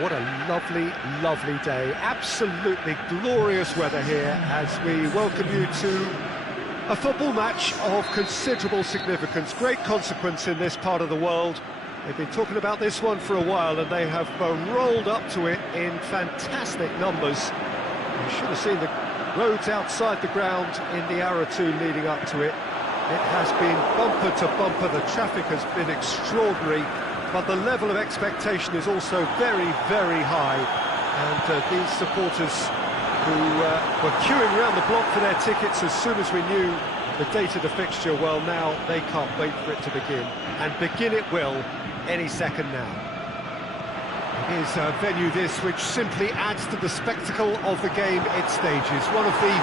What a lovely, lovely day. Absolutely glorious weather here as we welcome you to a football match of considerable significance, great consequence in this part of the world. They've been talking about this one for a while and they have rolled up to it in fantastic numbers. You should have seen the roads outside the ground in the hour or two leading up to it. It has been bumper to bumper, the traffic has been extraordinary, but the level of expectation is also very, very high. And these supporters who were queuing around the block for their tickets as soon as we knew the date of the fixture, well, now they can't wait for it to begin. And begin it will any second now. It is a venue this which simply adds to the spectacle of the game it stages. One of the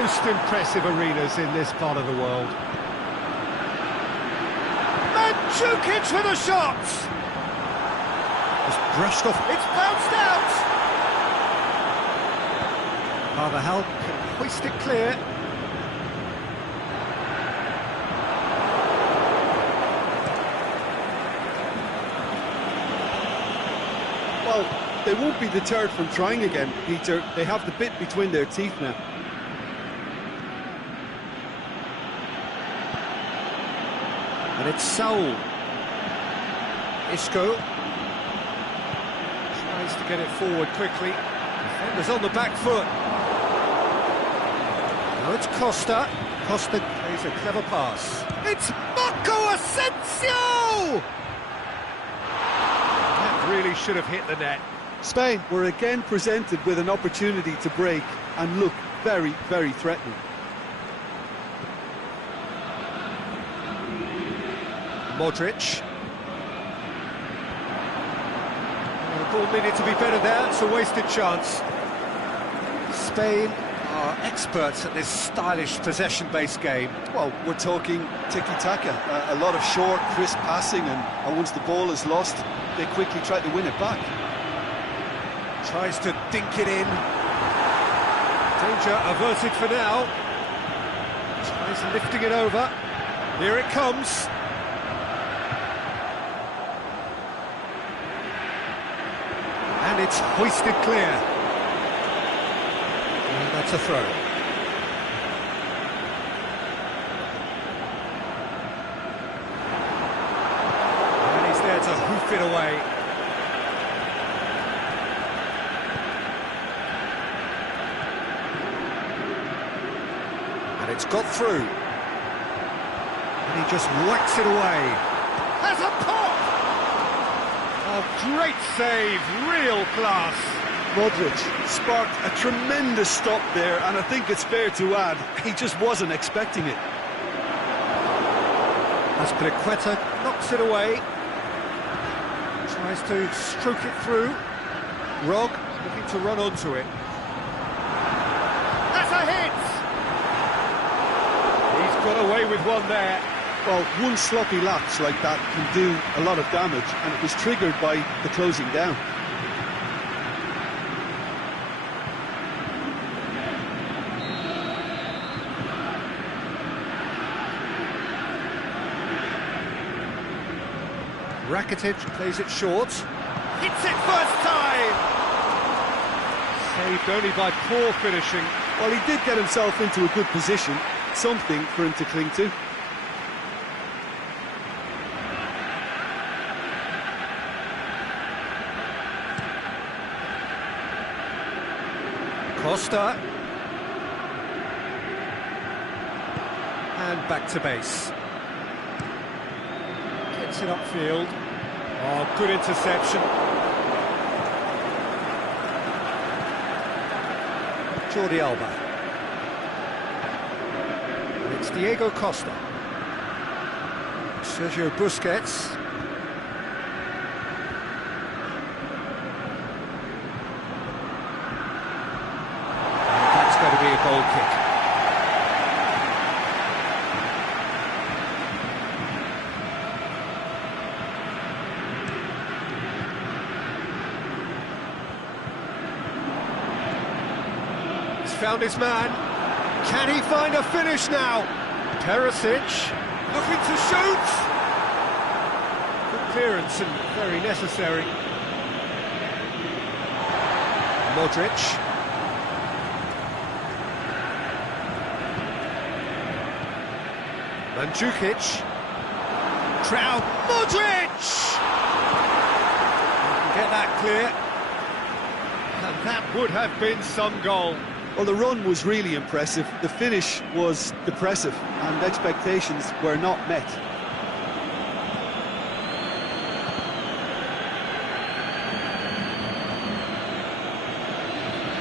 most impressive arenas in this part of the world. Mandzukic for the shot! It's brushed off, it's bounced out! Carvajal can hoist it clear. Well, they won't be deterred from trying again, Peter. They have the bit between their teeth now. And it's Saul. Isco tries to get it forward quickly. Defenders on the back foot. Now it's Costa. Costa plays a clever pass. It's Marco Asensio! That really should have hit the net. Spain were again presented with an opportunity to break and look very, very threatening. Modric. The ball needed to be better there, it's a wasted chance. Spain are experts at this stylish possession-based game. Well, we're talking tiki-taka, a lot of short, crisp passing, and once the ball is lost, they quickly try to win it back. Tries to dink it in. Danger averted for now. Tries lifting it over. Here it comes. And it's hoisted clear. And that's a throw. And he's there to hoof it away. And it's got through. And he just whacks it away. Has a pop! Oh, great save, real class. Modric sparked a tremendous stop there, and I think it's fair to add, he just wasn't expecting it. Aspilicueta knocks it away. Tries to stroke it through. Rog looking to run onto it. That's a hit! He's got away with one there. Well, one sloppy lapse like that can do a lot of damage, and it was triggered by the closing down. Rakitic plays it short. Hits it first time! Saved only by poor finishing. Well, he did get himself into a good position, something for him to cling to. Costa. And back to base. Gets it upfield. Oh, good interception. Jordi Alba. And it's Diego Costa. Sergio Busquets. Going to be a goal kick. He's found his man. Can he find a finish now? Perisic looking to shoot. Good clearance and very necessary. Modric. Mandzukic. Trout. Modric! Get that clear. And that would have been some goal. Well, the run was really impressive. The finish was depressive, and expectations were not met.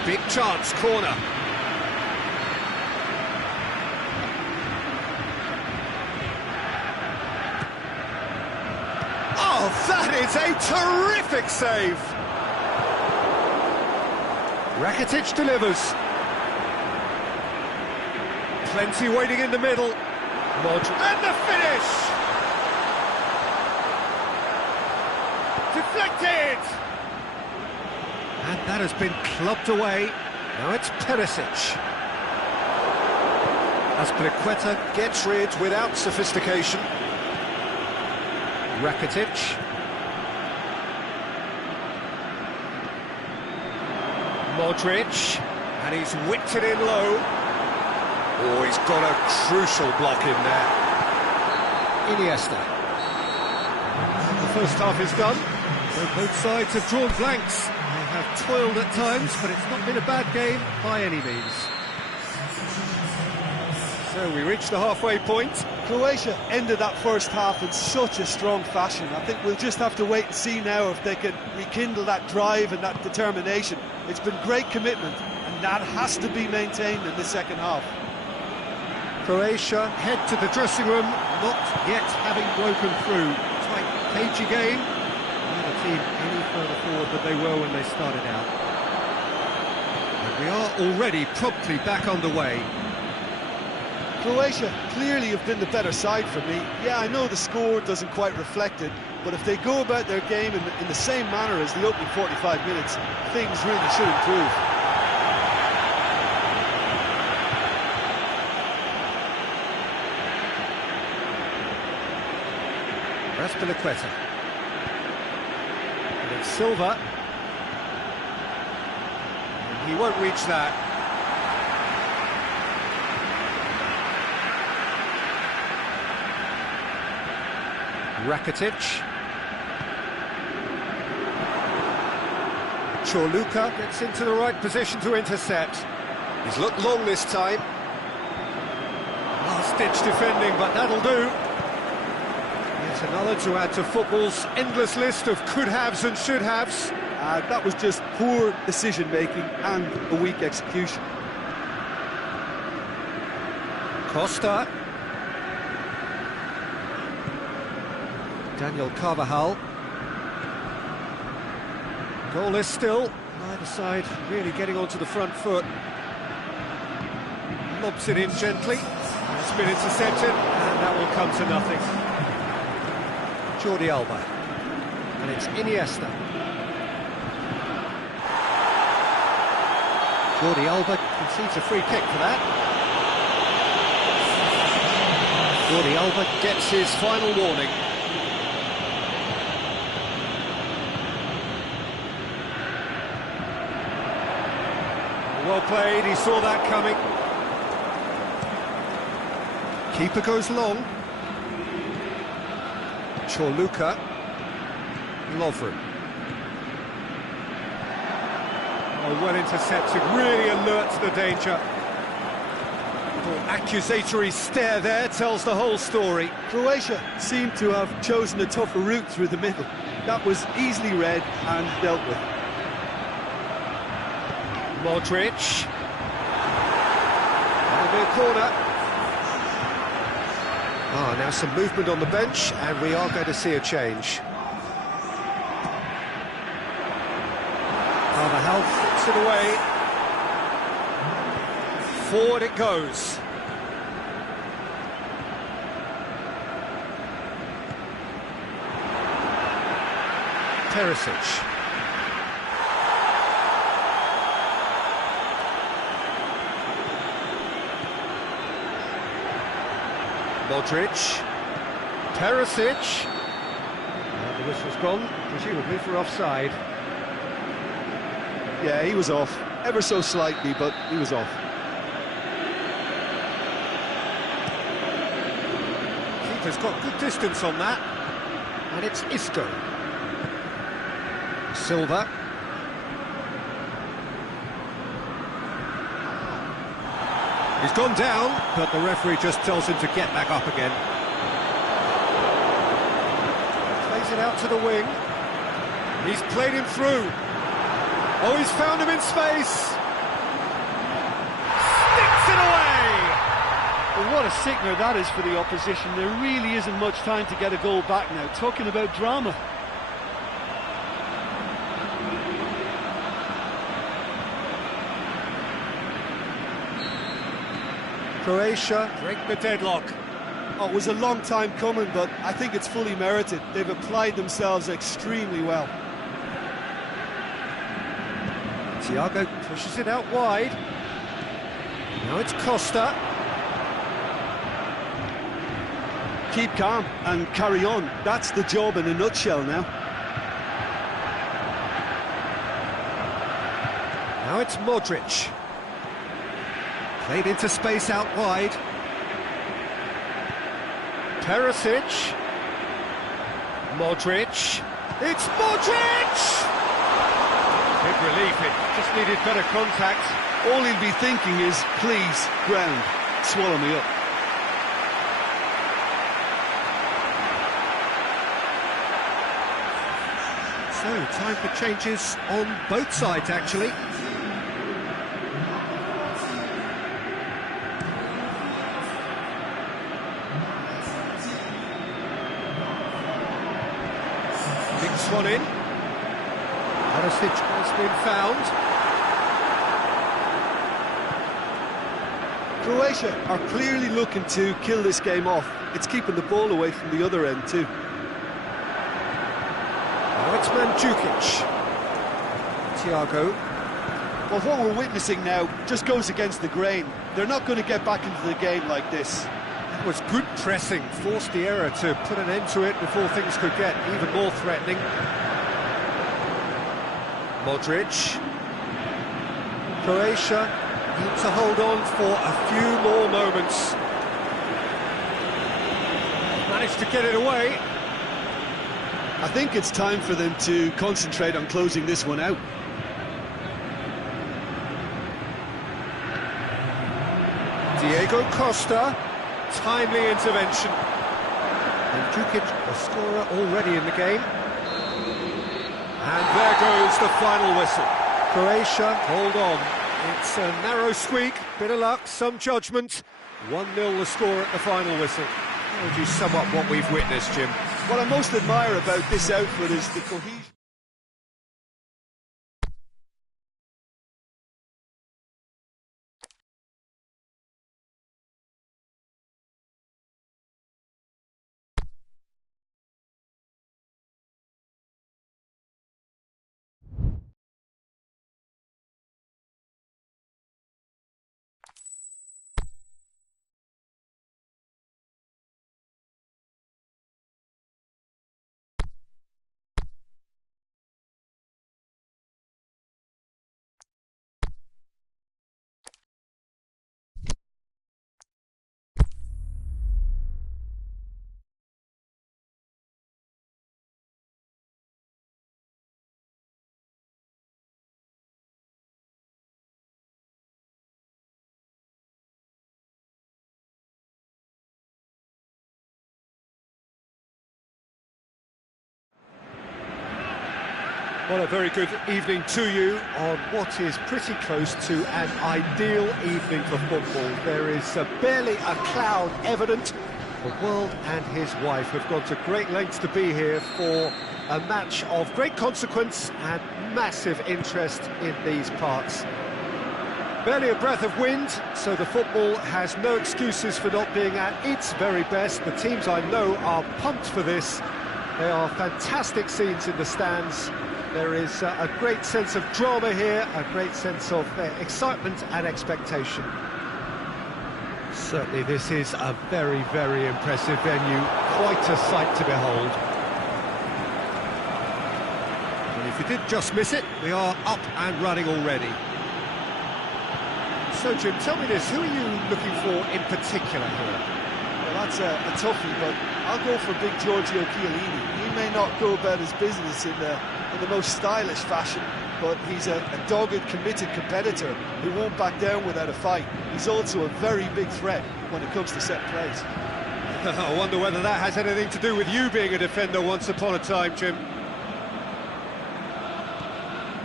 Big chance, corner. Oh, that is a terrific save! Rakitic delivers. Plenty waiting in the middle. Modric. And the finish! Deflected! And that has been clubbed away. Now it's Perisic. Azpilicueta gets rid without sophistication. Rakitic. Modric. And he's whipped it in low. Oh, he's got a crucial block in there. Iniesta. The first half is done. So both sides have drawn blanks. They have toiled at times, but it's not been a bad game by any means. So we reach the halfway point. Croatia ended that first half in such a strong fashion. I think we'll just have to wait and see now if they can rekindle that drive and that determination. It's been great commitment, and that has to be maintained in the second half. Croatia head to the dressing room, not yet having broken through. Tight, cagey game. Not a team any further forward than they were when they started out. And we are already promptly back underway. Croatia clearly have been the better side for me. Yeah, I know the score doesn't quite reflect it, but if they go about their game in the same manner as the opening 45 minutes, things really should improve. Azpilicueta. And it's Silva. And he won't reach that. Rakitic. Chorluka gets into the right position to intercept. He's looked long this time. Last-ditch defending, but that'll do. Yet another to add to football's endless list of could-haves and should-haves. That was just poor decision-making and a weak execution. Costa. Daniel Carvajal. Goalless still. Neither side really getting onto the front foot. Lobs it in gently. It's been intercepted, and that will come to nothing. Jordi Alba. And it's Iniesta. Jordi Alba concedes a free kick for that. Jordi Alba gets his final warning. Well played, he saw that coming. Keeper goes long. Chorluka. Lovren. Oh, well intercepted, really alert to the danger. Little accusatory stare there tells the whole story. Croatia seemed to have chosen a tougher route through the middle. That was easily read and dealt with. Modric. That'll be a corner. Ah, now some movement on the bench, and we are going to see a change. Carvajal flicks it away. Forward it goes. Perisic. Modric. Perisic. And the whistle's gone, presumably for offside. Yeah, he was off. Ever so slightly, but he was off. Keeper's got good distance on that. And it's Isco. Silva. He's gone down, but the referee just tells him to get back up again. Plays it out to the wing. He's played him through. Oh, he's found him in space. Sticks it away! Well, what a sickener that is for the opposition. There really isn't much time to get a goal back now. Talking about drama. Croatia break the deadlock. Oh, it was a long time coming, but I think it's fully merited. They've applied themselves extremely well. Thiago pushes it out wide. Now it's Costa. Keep calm and carry on. That's the job in a nutshell now. Now it's Modric. Played into space out wide. Perisic. Modric. It's Modric! Big relief, it just needed better contact. All he'll be thinking is, please, ground, swallow me up. So, time for changes on both sides, actually. Mix one in. Perisic has been found. Croatia are clearly looking to kill this game off. It's keeping the ball away from the other end too. Now it's Mandzukic. Thiago. Well, what we're witnessing now just goes against the grain. They're not going to get back into the game like this. That was good pressing, forced the error to put an end to it before things could get even more threatening. Modric. Croatia need to hold on for a few more moments. Managed to get it away. I think it's time for them to concentrate on closing this one out. Diego Costa, timely intervention. And Mandzukic, a scorer already in the game. And there goes the final whistle. Croatia, hold on. It's a narrow squeak, bit of luck, some judgment. 1-0 the score at the final whistle. How would you sum up what we've witnessed, Jim? What I most admire about this outfit is the cohesion. Well, a very good evening to you on what is pretty close to an ideal evening for football. There is barely a cloud evident. The world and his wife have gone to great lengths to be here for a match of great consequence and massive interest in these parts. Barely a breath of wind, so the football has no excuses for not being at its very best. The teams I know are pumped for this. There are fantastic scenes in the stands. There is a great sense of drama here, a great sense of excitement and expectation. Certainly this is a very, very impressive venue, quite a sight to behold. If you did just miss it, we are up and running already. So, Jim, tell me this, who are you looking for in particular here? Well, that's a toughie, but I'll go for big Giorgio Chiellini. He may not go about his business in the most stylish fashion, but he's a dogged, committed competitor who won't back down without a fight. He's also a very big threat when it comes to set plays. I wonder whether that has anything to do with you being a defender once upon a time, Jim.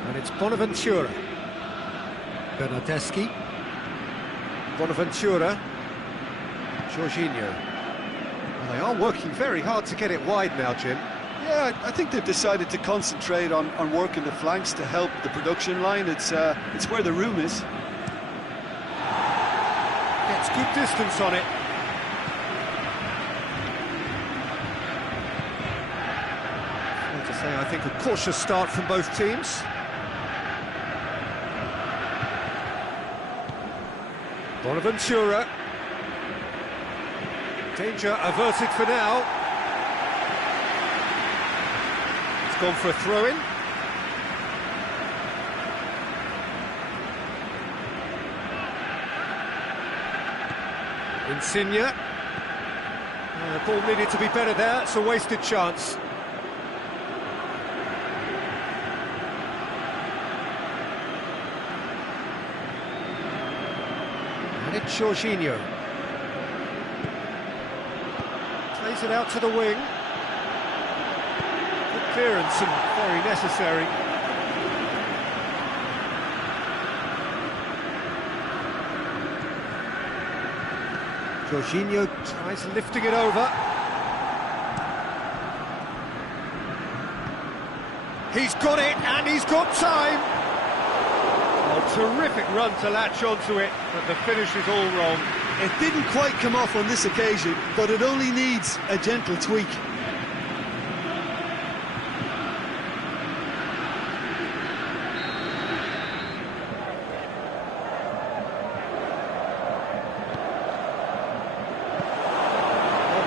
And it's Bonaventura. Bernardeschi. Bonaventura. Jorginho. Well, they are working very hard to get it wide now, Jim. Yeah, I think they've decided to concentrate on working the flanks to help the production line. It's where the room is. Gets good distance on it. Fair to say, I think a cautious start from both teams. Bonaventura. Danger averted for now. It's gone for a throw-in. Insigne. The ball needed to be better there, it's a wasted chance. And it's Jorginho. Plays it out to the wing. Good clearance and very necessary. Jorginho tries lifting it over. He's got it, and he's got time. Oh, terrific run to latch onto it, but the finish is all wrong. It didn't quite come off on this occasion, but it only needs a gentle tweak.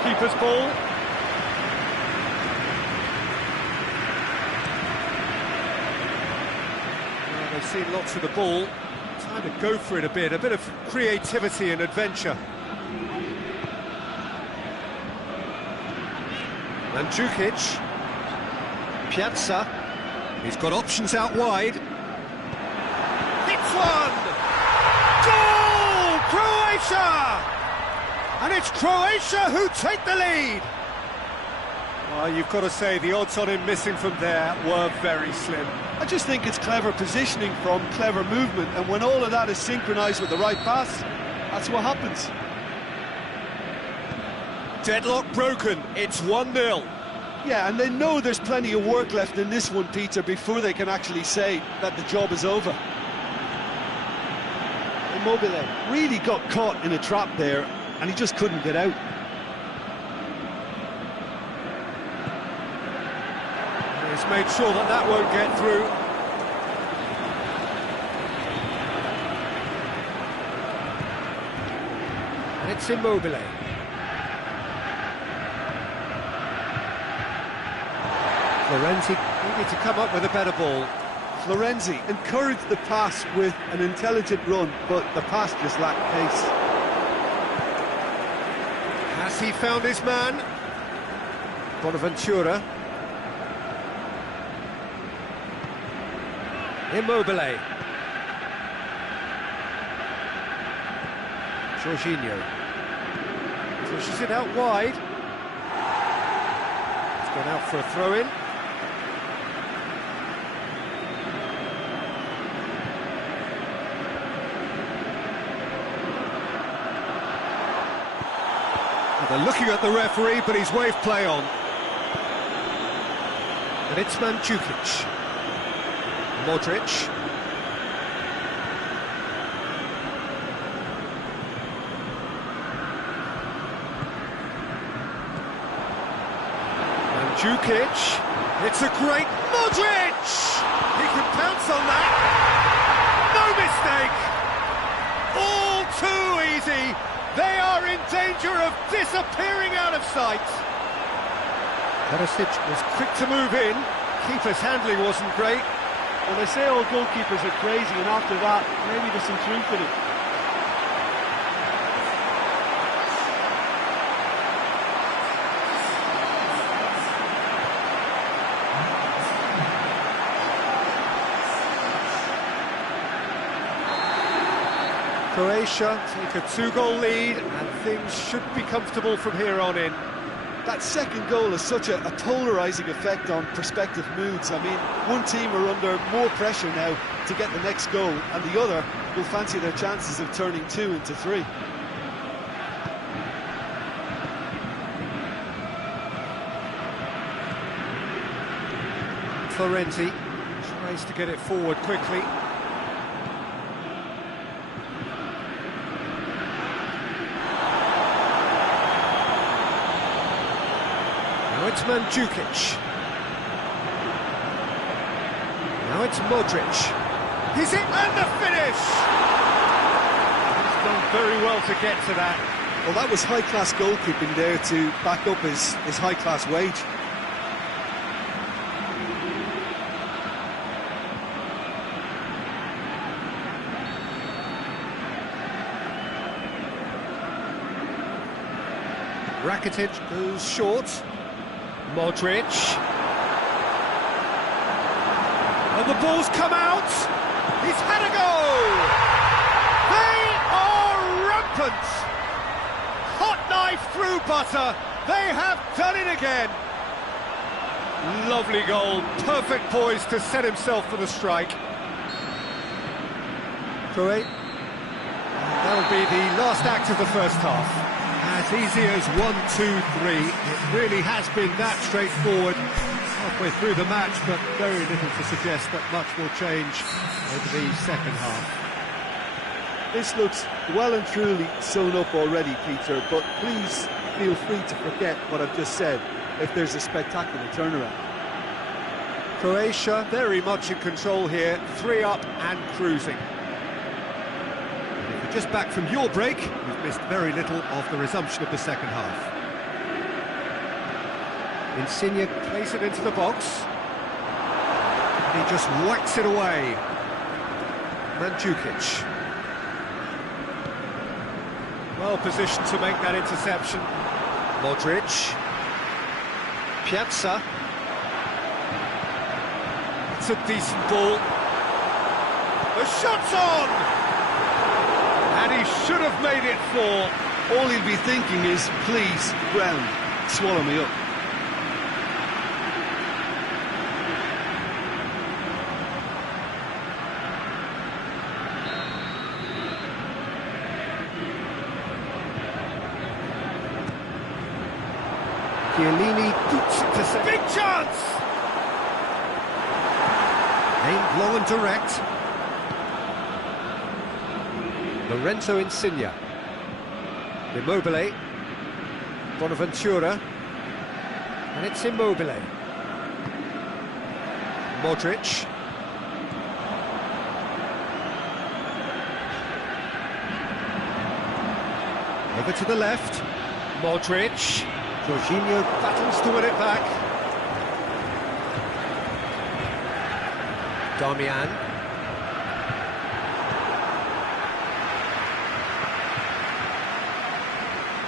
Keeper's ball. Well, they've seen lots of the ball. Time to go for it a bit of creativity and adventure. Mandzukic. Piazza. He's got options out wide. Hits one! Goal! Croatia! And it's Croatia who take the lead. Well, you've got to say the odds on him missing from there were very slim. I just think it's clever positioning from clever movement, and when all of that is synchronised with the right pass, that's what happens. Deadlock broken, it's 1-0. Yeah, and they know there's plenty of work left in this one, Peter, before they can actually say that the job is over. Immobile really got caught in a trap there, and he just couldn't get out. He's made sure that that won't get through. And it's Immobile. Florenzi needed to come up with a better ball. Florenzi encouraged the pass with an intelligent run, but the pass just lacked pace. Has he found his man? Bonaventura. Immobile. Jorginho. Pushes it out wide. It's gone out for a throw-in. They're looking at the referee, but he's waved play on. And it's Mandzukic. Modric. Mandzukic. It's a great Modric! He can pounce on that. No mistake! All too easy. They are in danger of disappearing out of sight. Perisic was quick to move in. Keeper's handling wasn't great. Well, they say all goalkeepers are crazy, and after that, maybe there's some truth in it. Croatia take a 2-goal lead, and things should be comfortable from here on in. That second goal has such a polarising effect on prospective moods. I mean, one team are under more pressure now to get the next goal, and the other will fancy their chances of turning 2 into 3. Florenzi tries to get it forward quickly. Now it's Mandzukic. Now it's Modric. Is it? And the finish! He's done very well to get to that. Well, that was high-class goalkeeping there to back up his high-class wage. Rakitic goes short. Modric. And the ball's come out. He's had a go. They are rampant. Hot knife through butter. They have done it again. Lovely goal. Perfect poise to set himself for the strike. Croatia. That'll be the last act of the first half. As easy as 1, 2, 3. It really has been that straightforward halfway through the match, but very little to suggest that much will change over the second half. This looks well and truly sewn up already, Peter, but please feel free to forget what I've just said if there's a spectacular turnaround. Croatia very much in control here, 3 up and cruising. Just back from your break, you've missed very little of the resumption of the second half. Insigne plays it into the box. And he just whacks it away. Mandzukic. Well positioned to make that interception. Modric. Piazza. It's a decent ball. The shot's on! And he should have made it 4. All he'll be thinking is, please, ground, swallow me up. Chiellini boots it to say, big chance! Aimed low and direct. Lorenzo Insigne. Immobile. Bonaventura. And it's Immobile. Modric. Over to the left. Modric. Jorginho battles to win it back. Darmian.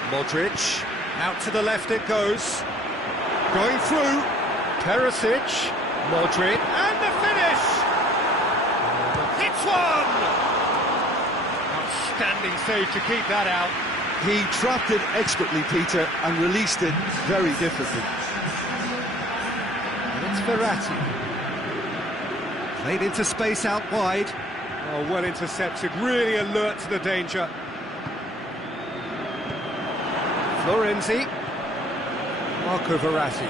Modric, out to the left it goes. Going through. Perisic, Modric, and the finish! Hits one! Outstanding save to keep that out. He trapped it expertly, Peter, and released it very differently. And it's Verratti. Played into space out wide. Oh, well intercepted, really alert to the danger. Florenzi. Marco Verratti.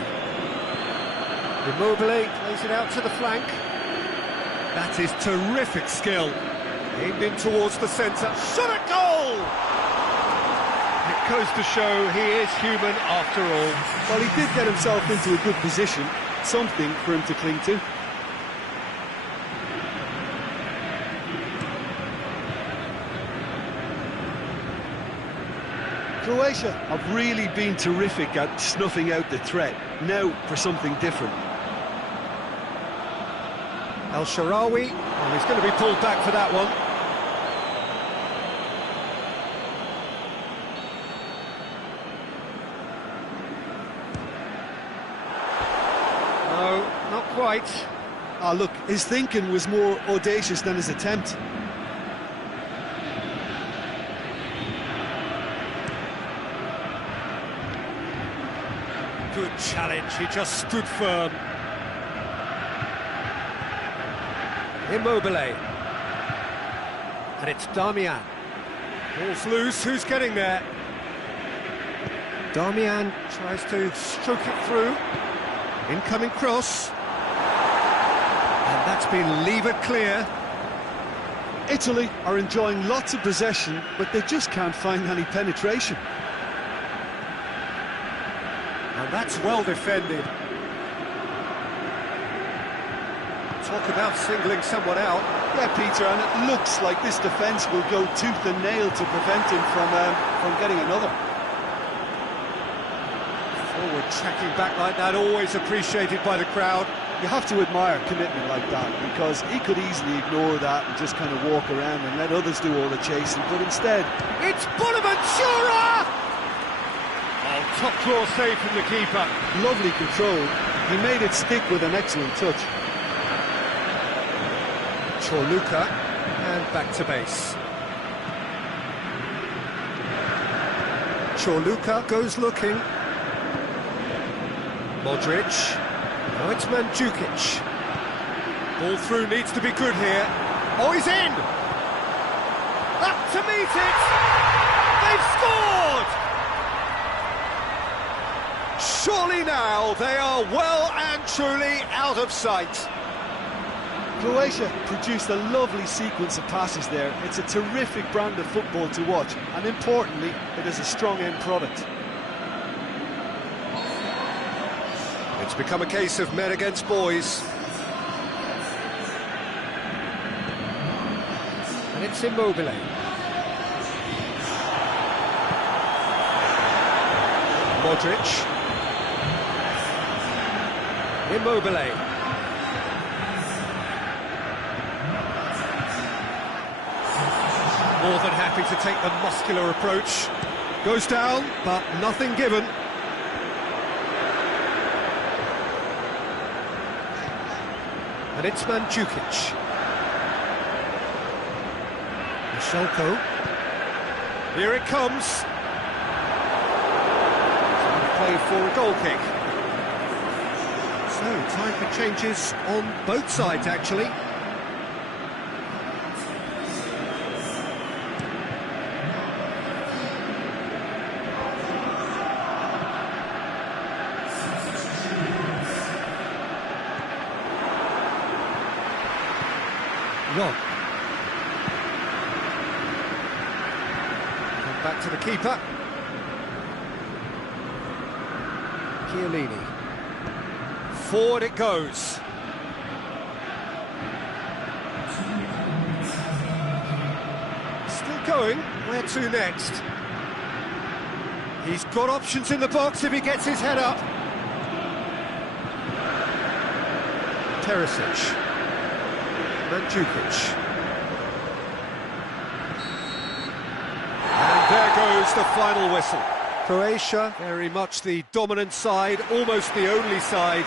Immobile plays it out to the flank. That is terrific skill. Aimed in towards the centre. Shot at goal! It goes to show he is human after all. Well, he did get himself into a good position. Something for him to cling to. Croatia have really been terrific at snuffing out the threat. Now for something different. El Shaarawy, well, he's going to be pulled back for that one. No, not quite. Ah, look, his thinking was more audacious than his attempt. Good challenge, he just stood firm. Immobile. And it's Darmian. Ball's loose, who's getting there? Darmian tries to stroke it through. Incoming cross. And that's been levered clear. Italy are enjoying lots of possession, but they just can't find any penetration. And that's well defended. Talk about singling someone out. Yeah, Peter, and it looks like this defence will go tooth and nail to prevent him from getting another. Forward tracking back like that, always appreciated by the crowd. You have to admire commitment like that, because he could easily ignore that and just kind of walk around and let others do all the chasing, but instead... It's Bonaventura! Oh, top draw save from the keeper. Lovely control. He made it stick with an excellent touch. Chorluka, and back to base. Chorluka goes looking. Modric. Now it's Mandzukic. Ball through needs to be good here. Oh, he's in! Up to meet it! They've scored! Surely now they are well and truly out of sight. Croatia produced a lovely sequence of passes there. It's a terrific brand of football to watch, and importantly, it is a strong end product. It's become a case of men against boys. And it's Immobile. Modric. Immobile. More than happy to take the muscular approach. Goes down, but nothing given. And it's Mandzukic. Michelko. Here it comes. Play for a goal kick. So, time for changes on both sides, actually. Wrong. Come back to the keeper. Chiellini. Forward it goes. Still going. Where to next? He's got options in the box if he gets his head up. Perisic. Mandzukic. And there goes the final whistle. Croatia, very much the dominant side, almost the only side.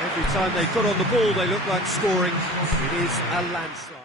Every time they got on the ball, they look like scoring. It is a landslide.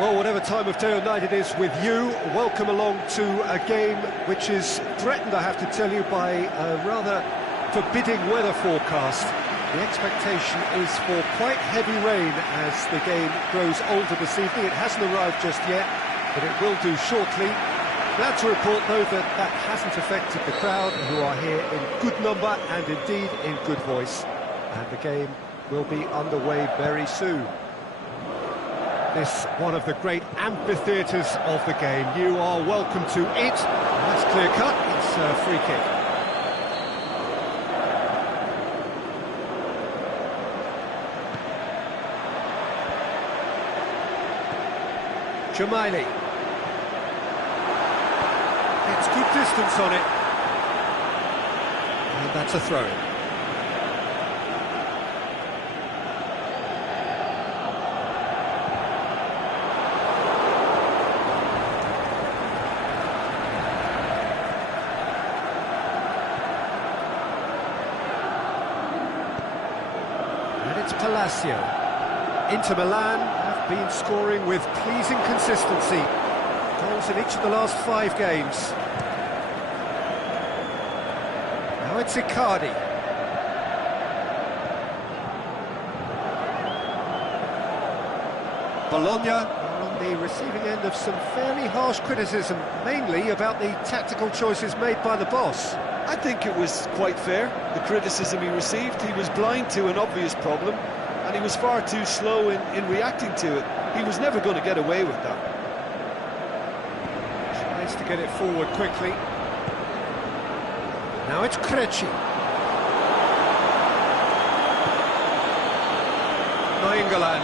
Well, whatever time of day or night it is with you, welcome along to a game which is threatened, I have to tell you, by a rather forbidding weather forecast. The expectation is for quite heavy rain as the game grows older this evening. It hasn't arrived just yet, but it will do shortly. Glad to report, though, that that hasn't affected the crowd, who are here in good number and indeed in good voice. And the game will be underway very soon. This one of the great amphitheatres of the game. You are welcome to it. That's clear cut. It's a free kick. Jamaili. It's good distance on it. And that's a throw-in. Palacio. Inter Milan have been scoring with pleasing consistency. Goals in each of the last 5 games. Now it's Icardi. Bologna are on the receiving end of some fairly harsh criticism, mainly about the tactical choices made by the boss. I think it was quite fair, the criticism he received. He was blind to an obvious problem, and he was far too slow in reacting to it. He was never going to get away with that. Tries to get it forward quickly. Now it's Krejci. Nainggolan.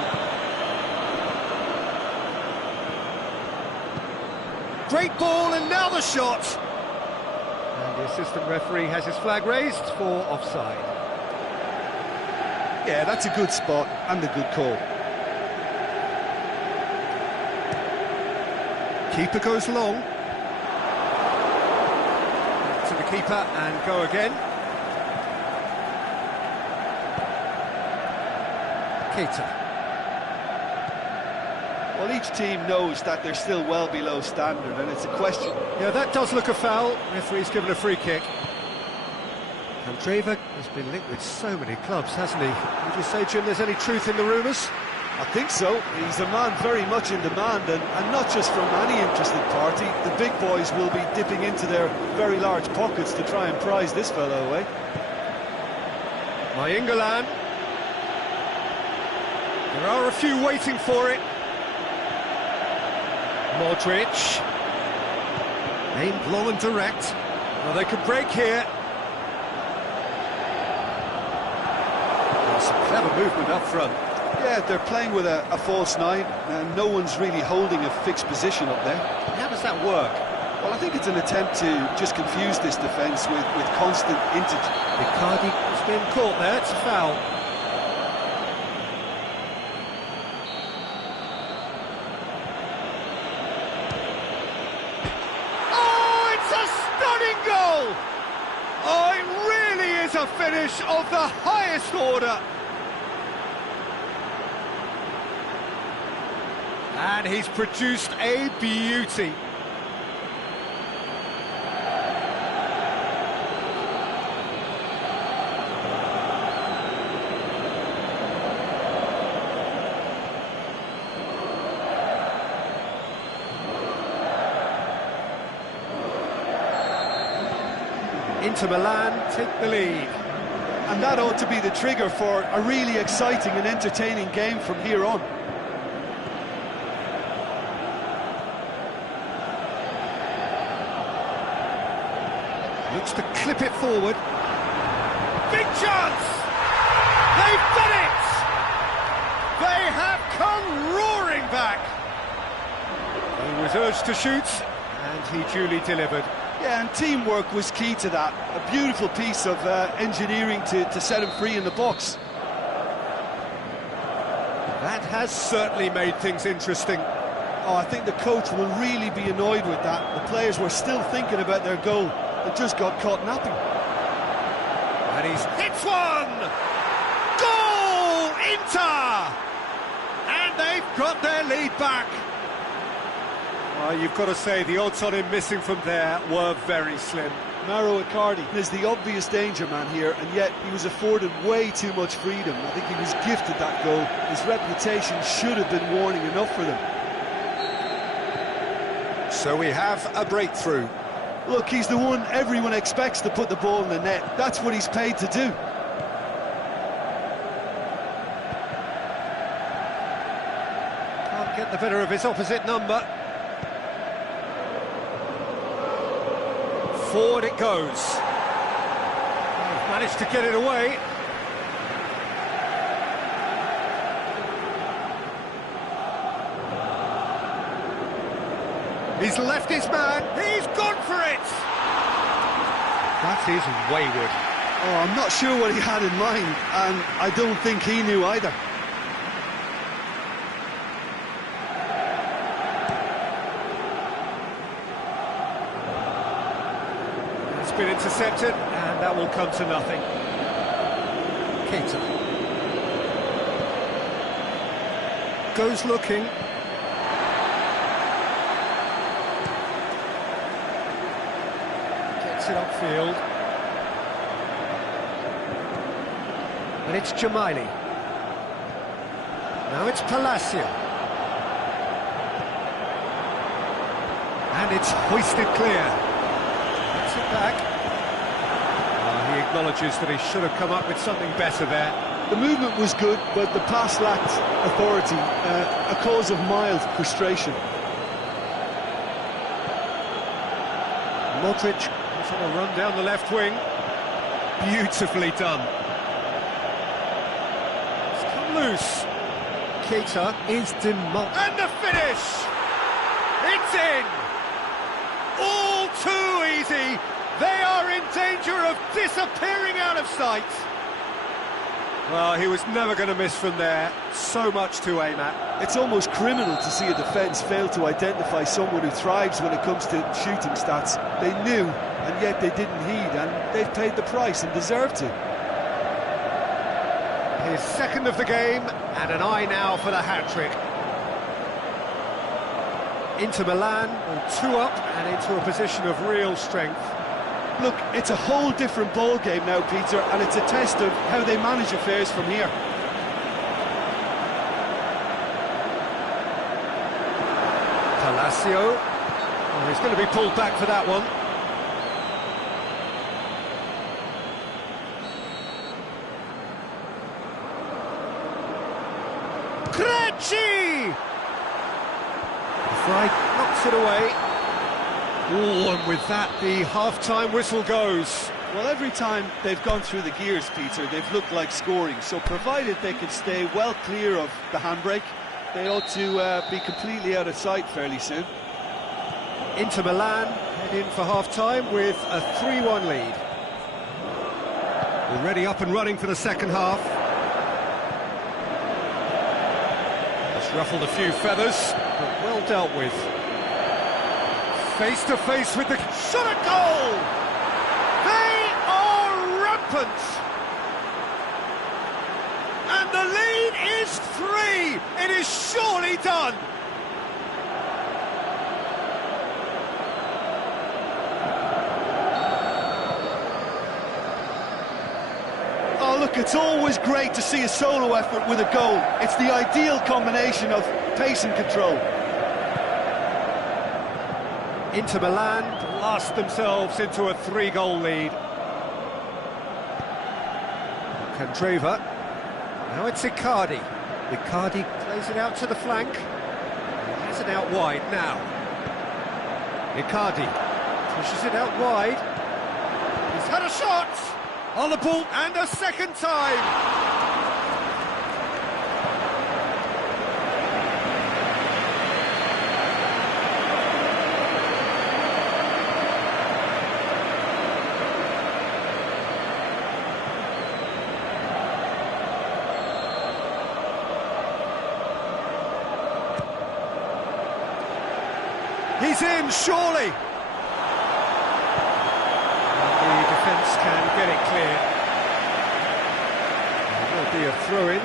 Great ball, and now the shot! And the assistant referee has his flag raised for offside. Yeah, that's a good spot and a good call. Keeper goes long. To the keeper and go again. Keita. Well, each team knows that they're still well below standard, and it's a question. Yeah, that does look a foul. Referee's given a free kick. Candreva has been linked with so many clubs, hasn't he? Would you say, Jim, there's any truth in the rumours? I think so. He's a man very much in demand, and not just from any interested party. The big boys will be dipping into their very large pockets to try and prize this fellow away. Nainggolan. There are a few waiting for it. Modric. Aimed long and direct. Well, they could break here. Some clever movement up front. Yeah, they're playing with a false 9, and no one's really holding a fixed position up there. How does that work? Well, I think it's an attempt to just confuse this defence with constant interchange. Icardi has been caught there, it's a foul. Oh, it's a stunning goal! Oh, it really is a finish of the highest order. And he's produced a beauty. Inter Milan take the lead. And that ought to be the trigger for a really exciting and entertaining game from here on. Looks to clip it forward. Big chance! They've done it! They have come roaring back! He was urged to shoot, and he duly delivered. Yeah, and teamwork was key to that. A beautiful piece of engineering to set him free in the box. That has certainly made things interesting. Oh, I think the coach will really be annoyed with that. The players were still thinking about their goal. It just got caught napping. And he's hits one! Goal! Inter! And they've got their lead back. You've got to say the odds on him missing from there were very slim. Mauro Icardi is the obvious danger man here, and yet he was afforded way too much freedom. I think he was gifted that goal. His reputation should have been warning enough for them. So we have a breakthrough. Look, he's the one everyone expects to put the ball in the net. That's what he's paid to do. Can't get the better of his opposite number. Forward it goes. He's managed to get it away. He's left his man. He's gone for it. That is wayward. Oh, I'm not sure what he had in mind, and I don't think he knew either. It's been intercepted, and that will come to nothing. Keita goes looking. Gets it upfield. And it's Jamaili. Now it's Palacio. And it's hoisted clear. Gets it back. He acknowledges that he should have come up with something better there. The movement was good, but the pass lacked authority, a cause of mild frustration. Modric is on a run down the left wing. Beautifully done. It's come loose. Keita is demolished. And the finish! It's in! All too easy! They are in danger of disappearing out of sight. Well, he was never going to miss from there. So much to aim at. It's almost criminal to see a defence fail to identify someone who thrives when it comes to shooting stats. They knew, and yet they didn't heed, and they've paid the price and deserve to. His second of the game, and an eye now for the hat-trick. Inter Milan, all two up, and into a position of real strength. Look, it's a whole different ball game now, Peter, and it's a test of how they manage affairs from here. Palacio. Oh, he's going to be pulled back for that one. Creci! Fry knocks it away. Oh, and with that, the half-time whistle goes. Well, every time they've gone through the gears, Peter, they've looked like scoring. So provided they can stay well clear of the handbrake, they ought to be completely out of sight fairly soon. Inter Milan head in for half-time with a 3-1 lead. Already up and running for the second half. It's ruffled a few feathers, but well dealt with. Face to face with the shot at goal! They are rampant! And the lead is 3! It is surely done! Oh, look, it's always great to see a solo effort with a goal. It's the ideal combination of pace and control. Inter Milan blast themselves into a 3-goal lead. Candreva. Now it's Icardi. Icardi plays it out to the flank. He has it out wide now. Icardi pushes it out wide. He's had a shot! On the ball, and a second time! He's in, surely! The defence can get it clear. There will be a throw-in.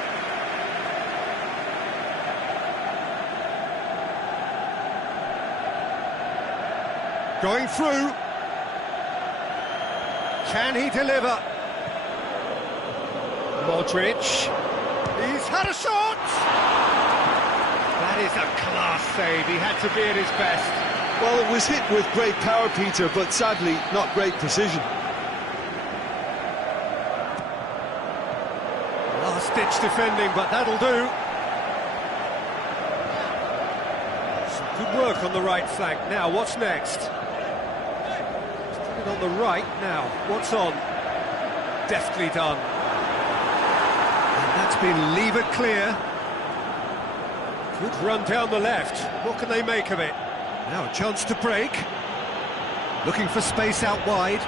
Going through. Can he deliver? Modric. He's had a shot! That is a class save. He had to be at his best. Well, it was hit with great power, Peter, but sadly not great precision. Last-ditch defending, but that'll do. Some good work on the right flank. Now, what's next? He's put it on the right now. What's on? Deftly done. And that's been levered clear. Good run down the left. What can they make of it? Now a chance to break. Looking for space out wide.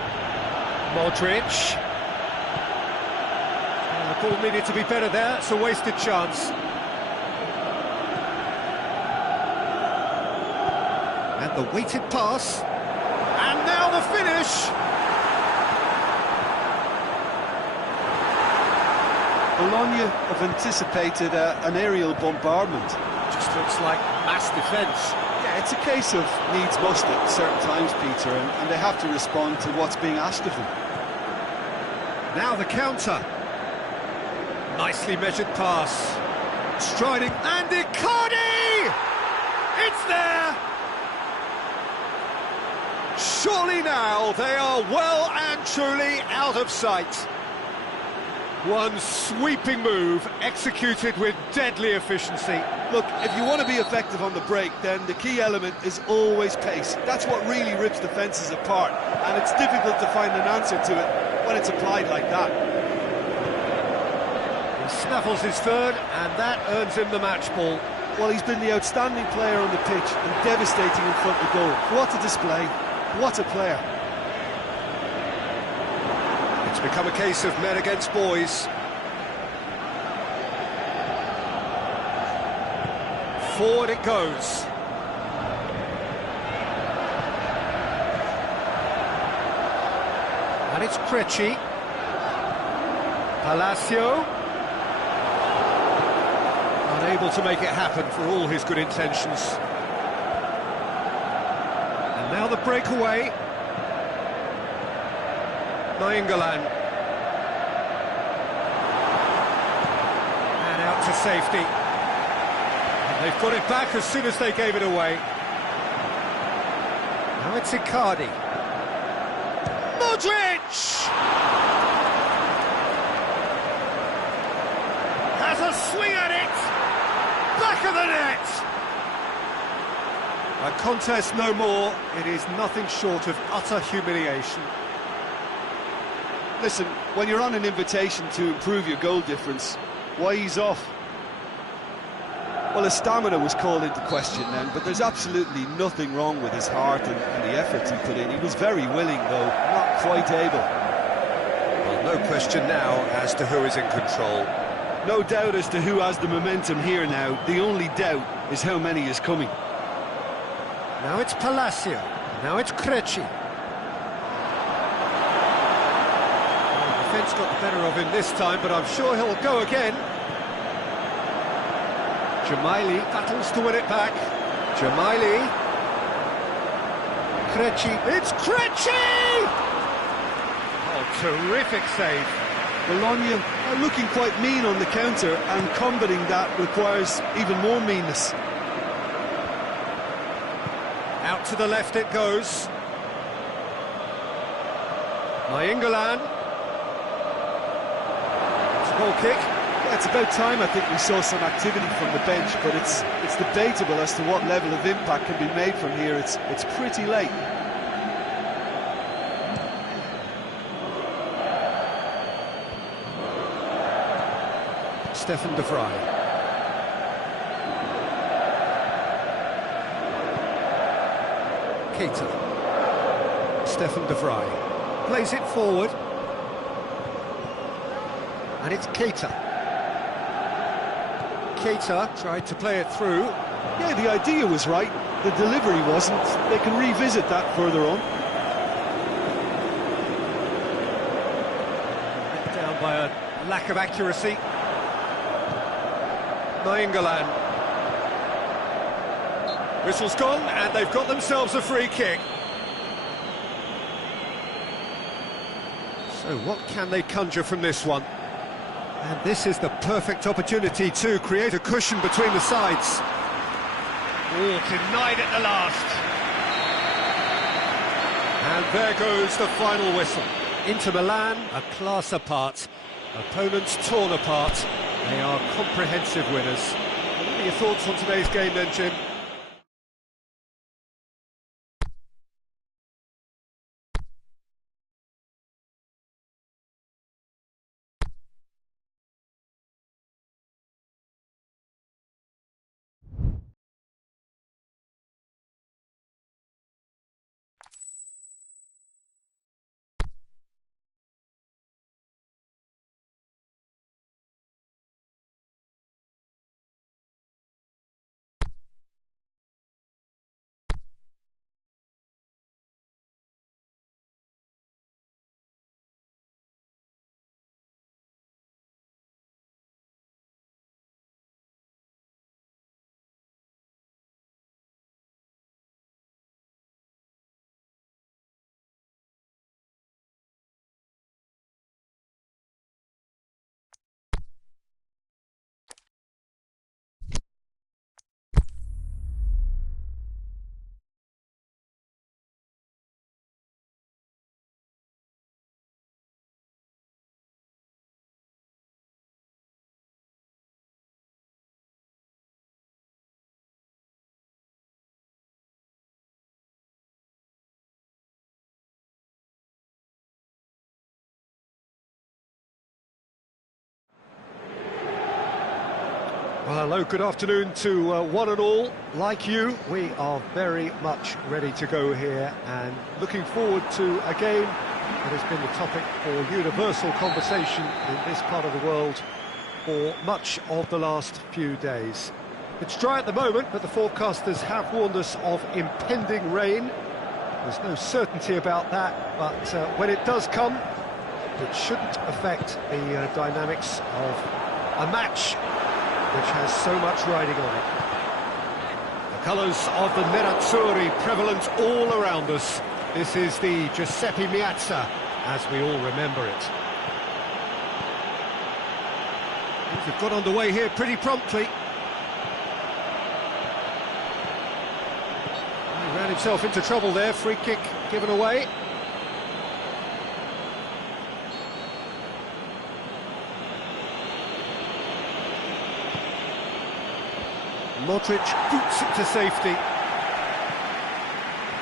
Modric. The ball needed to be better there. It's a wasted chance. And the weighted pass. And now the finish. Bologna have anticipated an aerial bombardment. Just looks like mass defence. Yeah, it's a case of needs must at certain times, Peter, and they have to respond to what's being asked of them. Now the counter. Nicely measured pass. Striding, and Icardi! It's there! Surely now they are well and truly out of sight. One sweeping move, executed with deadly efficiency. Look, if you want to be effective on the break, then the key element is always pace. That's what really rips defences apart, and it's difficult to find an answer to it when it's applied like that. He snaffles his third, and that earns him the match ball. Well, he's been the outstanding player on the pitch and devastating in front of goal. What a display, what a player. It's become a case of men against boys. Forward it goes. And it's Krejci. Palacio. Unable to make it happen for all his good intentions. And now the breakaway. Nainggolan. And out to safety. And they've got it back as soon as they gave it away. Now it's Icardi. Modric! Has a swing at it! Back of the net! A contest no more. It is nothing short of utter humiliation. Listen, when you're on an invitation to improve your goal difference, why ease off? Well, his stamina was called into question then, but there's absolutely nothing wrong with his heart and the effort he put in. He was very willing, though, not quite able. Well, no question now as to who is in control. No doubt as to who has the momentum here now. The only doubt is how many is coming. Now it's Palacio. Now it's Krejci. Defence got the better of him this time, but I'm sure he'll go again. Jamaili battles to win it back. Jamaili. Krejci. It's Krejci! Oh, terrific save. Bologna are looking quite mean on the counter, and combating that requires even more meanness. Out to the left it goes. Nainggolan. Goal kick. Yeah, it's about time I think we saw some activity from the bench, but it's debatable as to what level of impact can be made from here. It's pretty late. Stefan de Vrij. Keita. Stefan de Vrij plays it forward. And it's Keita. Keita tried to play it through. Yeah, the idea was right. The delivery wasn't. They can revisit that further on. Down by a lack of accuracy. Nainggolan. Whistle's gone, and they've got themselves a free kick. So what can they conjure from this one? And this is the perfect opportunity to create a cushion between the sides. Oh, denied at the last. And there goes the final whistle. Inter Milan, a class apart. Opponents torn apart. They are comprehensive winners. What are your thoughts on today's game then, Jim? Well, hello, good afternoon to one and all. Like you, we are very much ready to go here and looking forward to a game that has been the topic for universal conversation in this part of the world for much of the last few days. It's dry at the moment, but the forecasters have warned us of impending rain. There's no certainty about that, but when it does come, it shouldn't affect the dynamics of a match which has so much riding on it. The colours of the Nerazzurri prevalent all around us. This is the Giuseppe Meazza, as we all remember it. Things have got underway here pretty promptly. He ran himself into trouble there, free kick given away. Modric boots it to safety.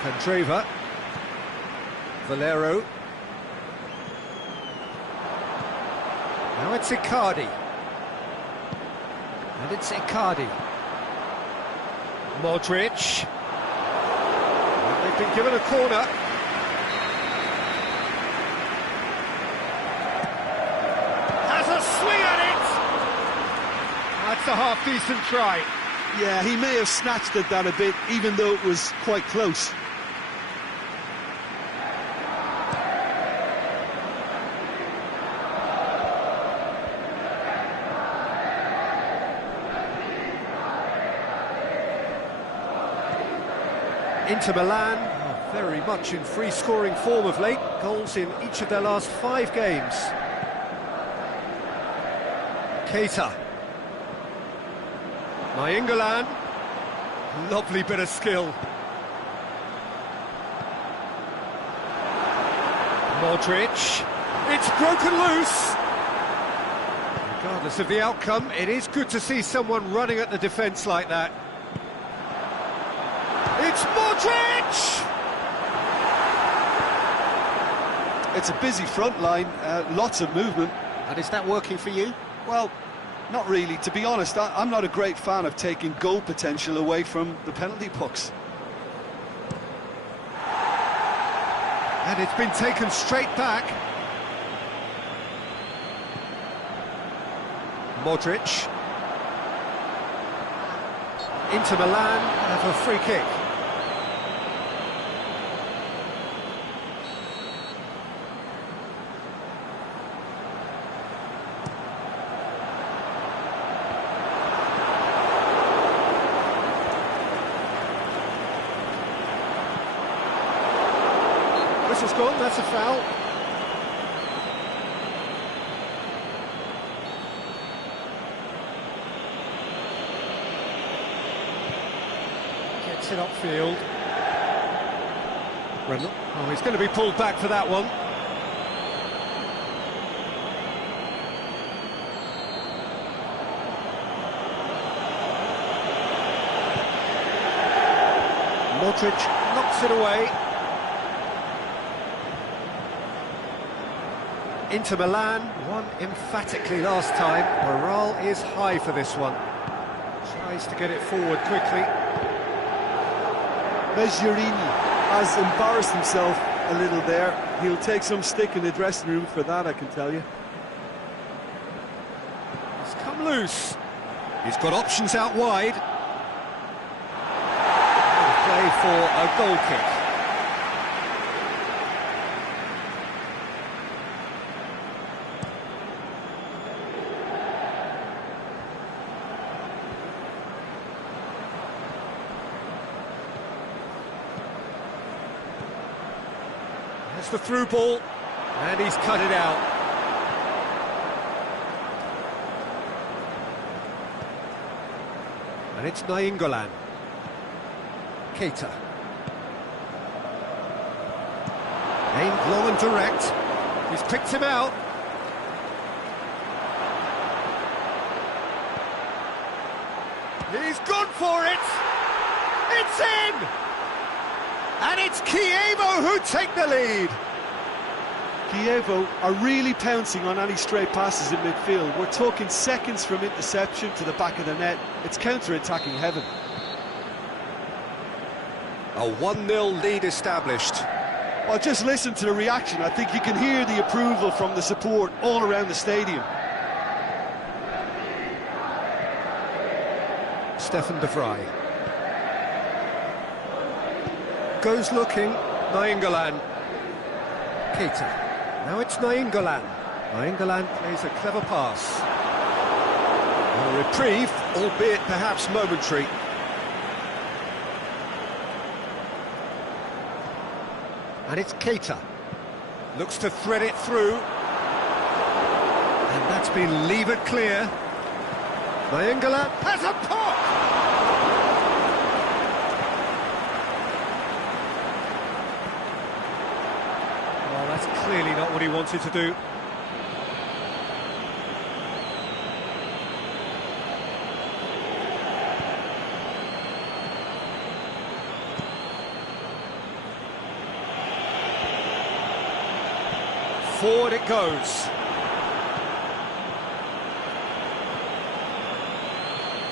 Candreva. Valero. Now it's Icardi. And it's Icardi. Modric. And they've been given a corner. Has a swing at it! That's a half-decent try. Yeah, he may have snatched at that a bit, even though it was quite close. Inter Milan are very much in free-scoring form of late. Goals in each of their last 5 games. Keita. Nainggolan, lovely bit of skill. Modric, it's broken loose. Regardless of the outcome, it is good to see someone running at the defence like that. It's Modric! It's a busy front line, lots of movement. And is that working for you? Well, not really. To be honest, I'm not a great fan of taking goal potential away from the penalty box. And it's been taken straight back. Modric. Inter Milan have a free kick. Whistle's gone, that's a foul. Takes it upfield. Oh, he's going to be pulled back for that one. Modric knocks it away. Inter Milan won emphatically last time. Morale is high for this one. Tries to get it forward quickly. Mesjerini has embarrassed himself a little there. He'll take some stick in the dressing room for that, I can tell you. He's come loose. He's got options out wide. Play for a goal kick. There's the through ball, and he's cut it out. And it's Nainggolan. Keita. Aimed low and direct. He's picked him out. He's gone for it. It's in! And it's Chievo who take the lead. Chievo are really pouncing on any stray passes in midfield. We're talking seconds from interception to the back of the net. It's counter-attacking heaven. A 1-0 lead established. Well, just listen to the reaction. I think you can hear the approval from the support all around the stadium. Stefan de Vrij. Goes looking. Nainggolan. Keita. Now it's Nainggolan. Nainggolan plays a clever pass. A reprieve, albeit perhaps momentary. And it's Keita. Looks to thread it through. And that's been levered clear. Nainggolan has a pop! Well, that's clearly not what he wanted to do. Forward it goes.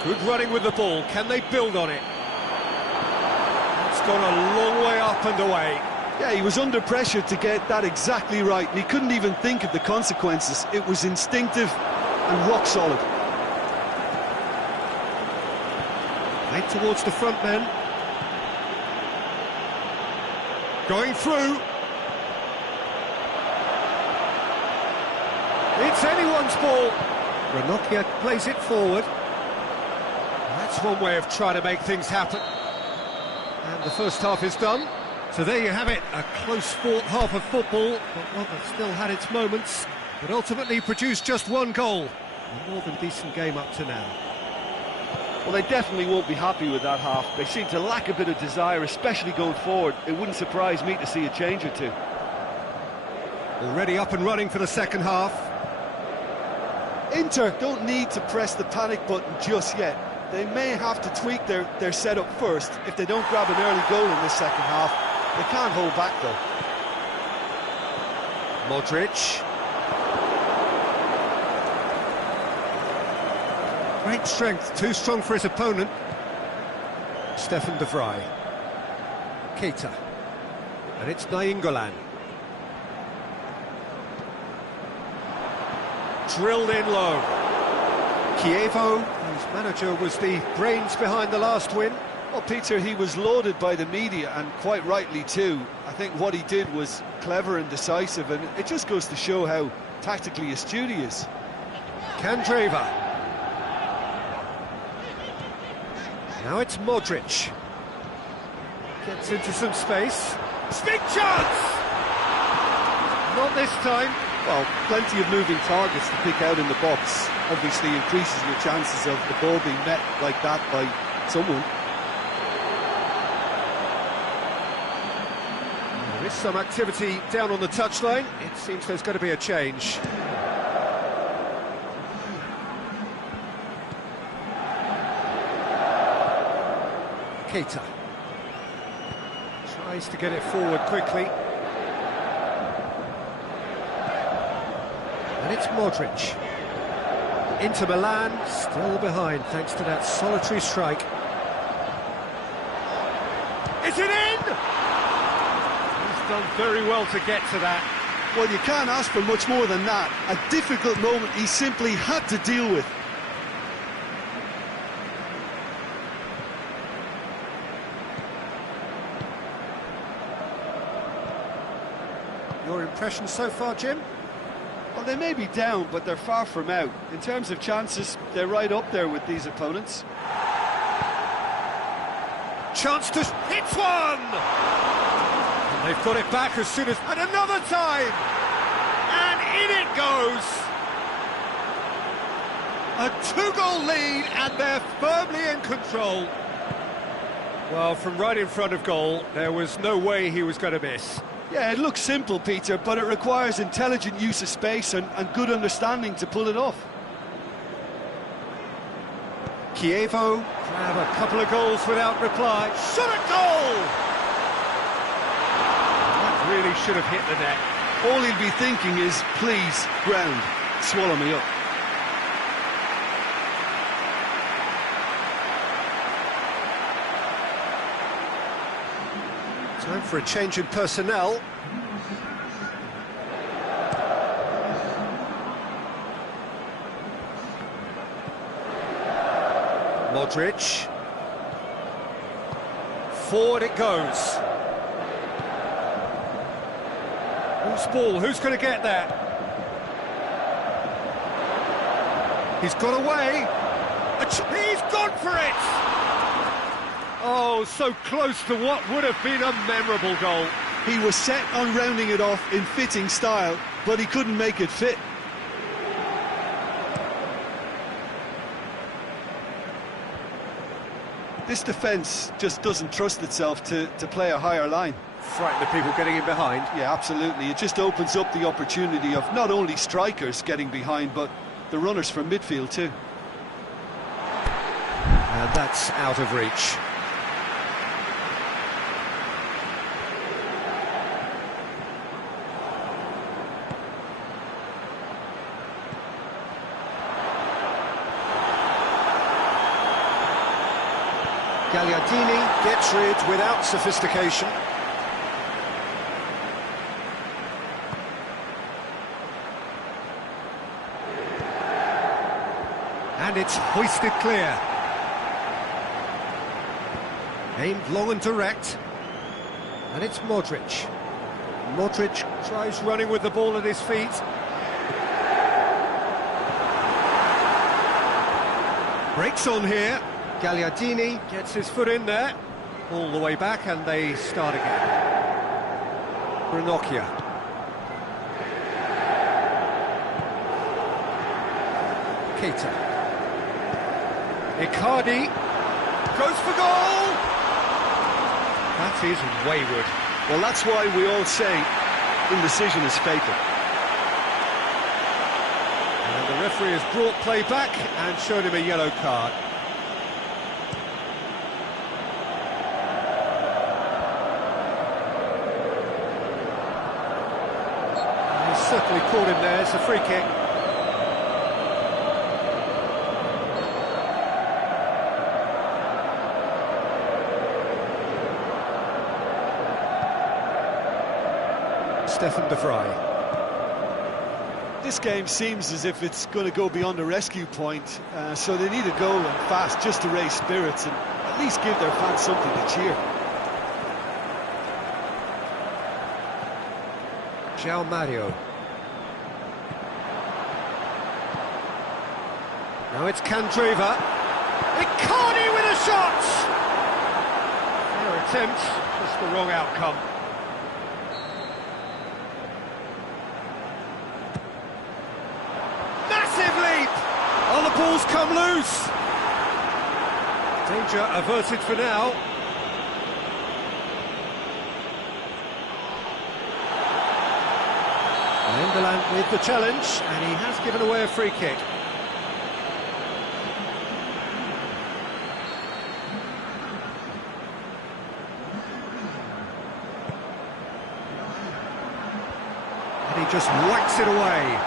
Good running with the ball. Can they build on it? It's gone a long way up and away. Yeah, he was under pressure to get that exactly right. And he couldn't even think of the consequences. It was instinctive and rock solid. Right towards the front men. Going through. It's anyone's ball. Ranocchia plays it forward. That's one way of trying to make things happen. And the first half is done. So there you have it, a close-fought half of football, but one that still had its moments, but ultimately produced just one goal. A more than decent game up to now. Well, they definitely won't be happy with that half. They seem to lack a bit of desire, especially going forward. It wouldn't surprise me to see a change or two. Already up and running for the second half. Inter don't need to press the panic button just yet. They may have to tweak their setup first if they don't grab an early goal in this second half. They can't hold back though. Modric. Great strength, too strong for his opponent. Stefan de Vrij. Keita. And it's Nainggolan. Drilled in low. Chievo, whose manager was the brains behind the last win. Well, Peter, he was lauded by the media, and quite rightly too. I think what he did was clever and decisive, and it just goes to show how tactically astute he is. Candreva. Now it's Modric. Gets into some space. Big chance! Not this time. Well, plenty of moving targets to pick out in the box. Obviously increases your chances of the ball being met like that by someone. There's some activity down on the touchline. It seems there's going to be a change. Keita tries to get it forward quickly. And it's Modric. Inter Milan still behind thanks to that solitary strike. Is it in? He's done very well to get to that. Well, you can't ask for much more than that. A difficult moment he simply had to deal with. Your impression so far, Jim? Well, they may be down, but they're far from out. In terms of chances, they're right up there with these opponents. Chance to hit one! And they've got it back as soon as... And another time! And in it goes! A two-goal lead, and they're firmly in control. Well, from right in front of goal, there was no way he was going to miss. Yeah, it looks simple, Peter, but it requires intelligent use of space and good understanding to pull it off. Chievo grab a couple of goals without reply. Shot at goal! That really should have hit the net. All he'll be thinking is, please, ground, swallow me up. Time for a change in personnel. Modric. Forward it goes. Whose ball? Who's going to get that? He's got away. He's gone for it! Oh, so close to what would have been a memorable goal. He was set on rounding it off in fitting style, but he couldn't make it fit. This defence just doesn't trust itself to play a higher line. Frighten the people getting in behind. Yeah, absolutely. It just opens up the opportunity of not only strikers getting behind, but the runners from midfield too. And that's out of reach. Gagliardini gets rid without sophistication. And it's hoisted clear. Aimed long and direct. And it's Modric. Modric tries running with the ball at his feet. Breaks on here. Gagliardini gets his foot in there. All the way back, and they start again. Ranocchia. Keita. Icardi goes for goal! That is wayward. Well, that's why we all say indecision is fatal. And the referee has brought play back and showed him a yellow card. He's certainly caught him there. It's a free kick. Stefan de Vrij. This game seems as if it's going to go beyond the rescue point, so they need a goal and fast just to raise spirits and at least give their fans something to cheer. João Mario. Now it's Candreva. Icardi with a shot! Fair attempt, just the wrong outcome. Oh, the ball's come loose! Danger averted for now. Enderland with the challenge, and he has given away a free kick. And he just whacks it away.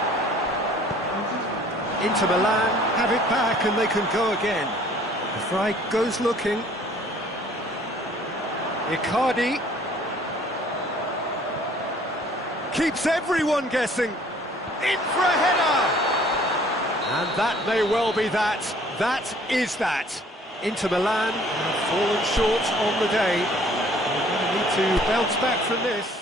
Inter Milan have it back and they can go again. The Fry goes looking. Icardi keeps everyone guessing. In for a header! And that may well be that. That is that. Inter Milan have fallen short on the day. They're going to need to bounce back from this.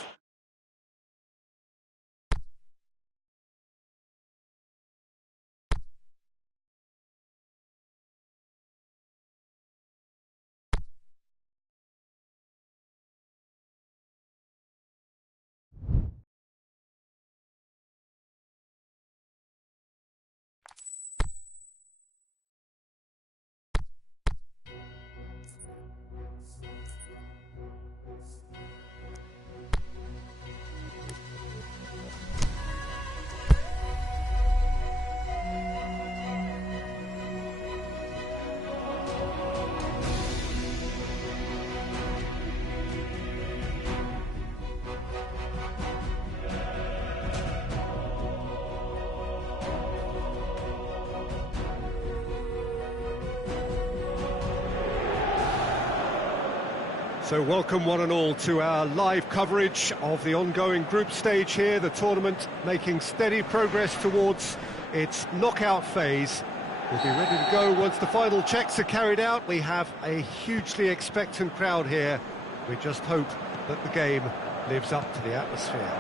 So welcome one and all to our live coverage of the ongoing group stage here, the tournament making steady progress towards its knockout phase. We'll be ready to go once the final checks are carried out. We have a hugely expectant crowd here. We just hope that the game lives up to the atmosphere.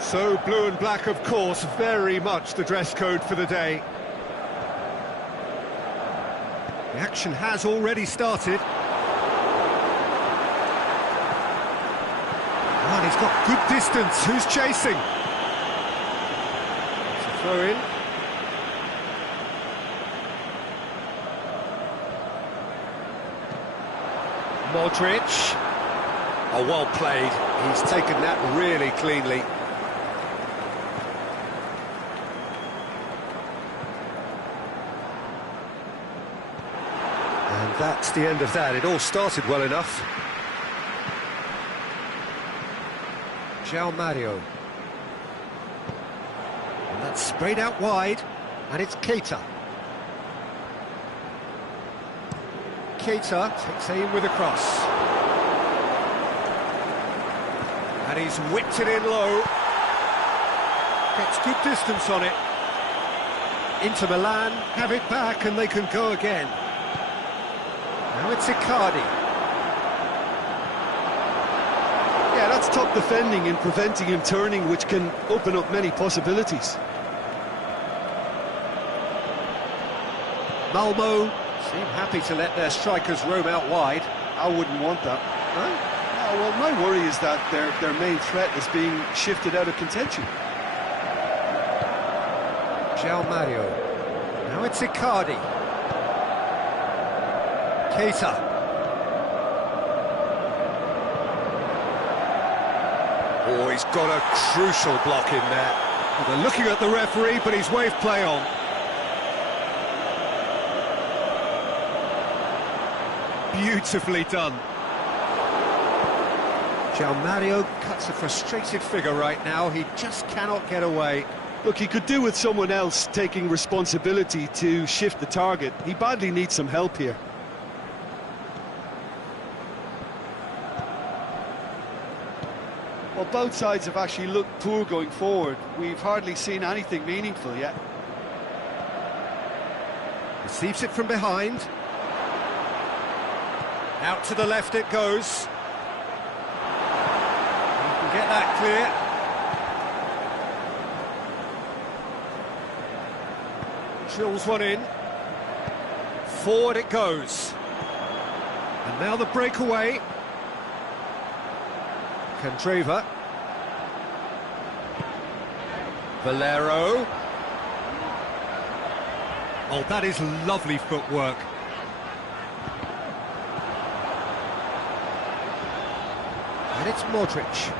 So blue and black, of course, very much the dress code for the day. The action has already started. And he's got good distance. Who's chasing? It's a throw in. Modric. Oh, well played. He's taken that really cleanly. And that's the end of that. It all started well enough. Mario. And that's sprayed out wide, and it's Keita. Keita takes aim with a cross. And he's whipped it in low. Gets good distance on it. Inter Milan have it back and they can go again. Now it's Icardi. Yeah, that's top defending and preventing him turning, which can open up many possibilities. Malmo seem happy to let their strikers roam out wide. I wouldn't want that. No? No, well, my worry is that their main threat is being shifted out of contention. Mario. Now it's Icardi. Keita. Oh, he's got a crucial block in there. Well, they're looking at the referee, but he's waved play on. Beautifully done. Mario cuts a frustrated figure right now. He just cannot get away. Look, he could do with someone else taking responsibility to shift the target. He badly needs some help here. Well, both sides have actually looked poor going forward. We've hardly seen anything meaningful yet. Receives it from behind. Out to the left it goes. He can get that clear. Drills one in. Forward it goes. And now the breakaway. Candreva. Valero. Oh, that is lovely footwork. And it's Modric.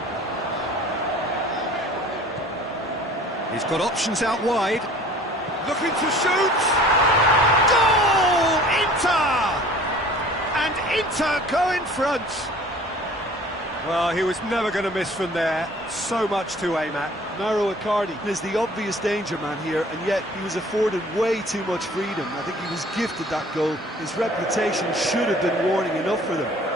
He's got options out wide. Looking to shoot! Goal! Inter! And Inter go in front. Well, he was never going to miss from there. So much to aim at. Mauro Icardi is the obvious danger man here, and yet he was afforded way too much freedom. I think he was gifted that goal. His reputation should have been warning enough for them.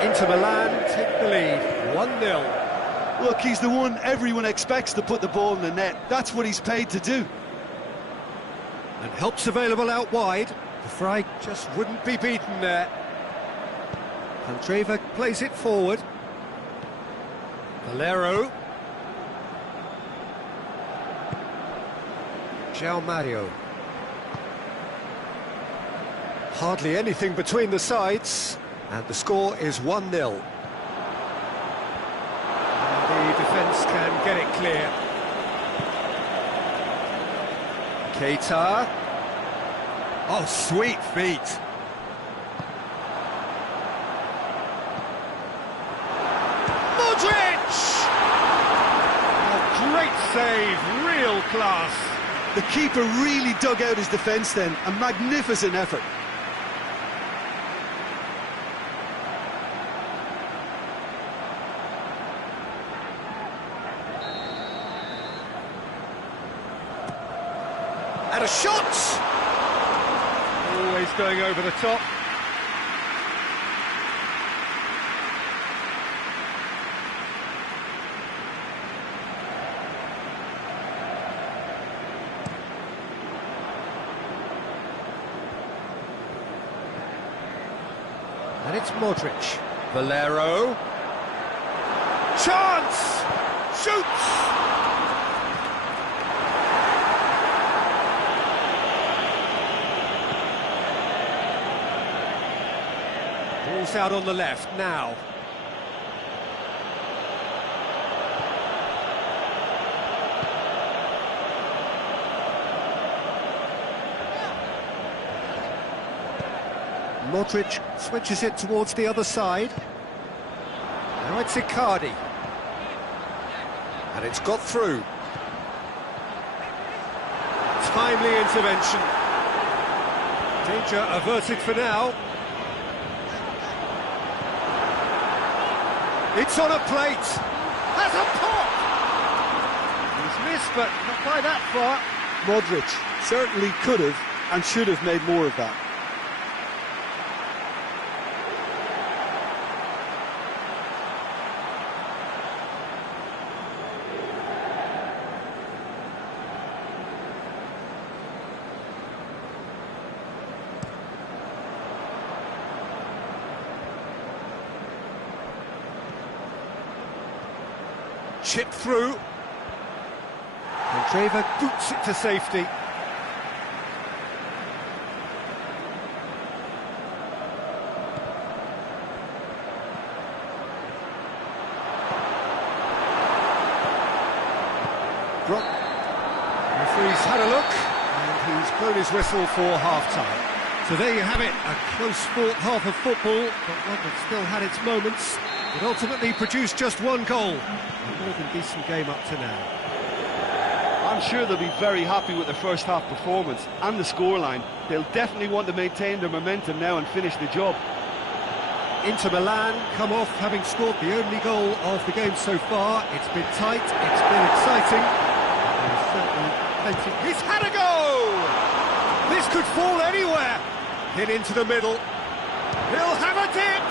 Inter Milan take the lead, 1-0. Look, he's the one everyone expects to put the ball in the net. That's what he's paid to do. And help's available out wide. The Fry just wouldn't be beaten there. Candreva plays it forward. Valero. João Mario. Hardly anything between the sides, and the score is 1-0. The defence can get it clear. Keita. Oh, sweet feet. Modric! Oh, great save, real class. The keeper really dug out his defence then, a magnificent effort. And a shot! Always going over the top. And it's Modric. Valero. Chance! Shoots! Ball's out on the left now. Modric switches it towards the other side. Now it's Icardi. And it's got through. Timely intervention. Danger averted for now. It's on a plate. Has a pop! He's missed, but not by that far. Modric certainly could have and should have made more of that. Chip through. Candreva boots it to safety. Brock. Referee's had a look, and he's blown his whistle for half-time. So there you have it, a close-fought half of football, but one that still had its moments. It ultimately produced just one goal. A more than decent game up to now. I'm sure they'll be very happy with the first half performance and the scoreline. They'll definitely want to maintain their momentum now and finish the job. Inter Milan come off having scored the only goal of the game so far. It's been tight, it's been exciting. There's certainly plenty. He's had a go! This could fall anywhere. Hit into the middle. He'll have a dip!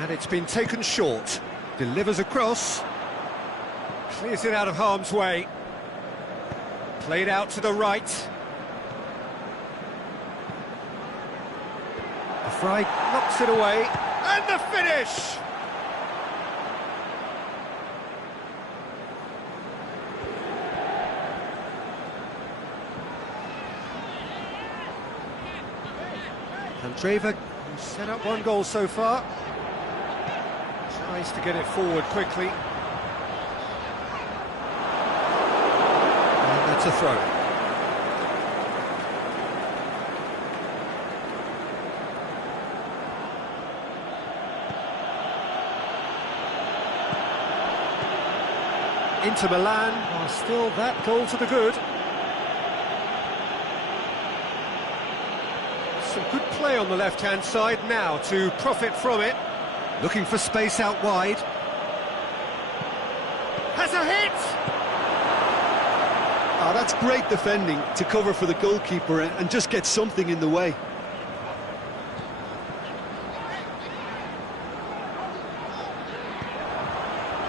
And it's been taken short. Delivers across. Clears it out of harm's way. Played out to the right. The Fry knocks it away. And the finish! Candreva, who's set up one goal so far. Tries to get it forward quickly. And that's a throw. Inter Milan are still that goal to the good. Some good play on the left-hand side now to profit from it. Looking for space out wide. Has a hit! Oh, that's great defending to cover for the goalkeeper and just get something in the way.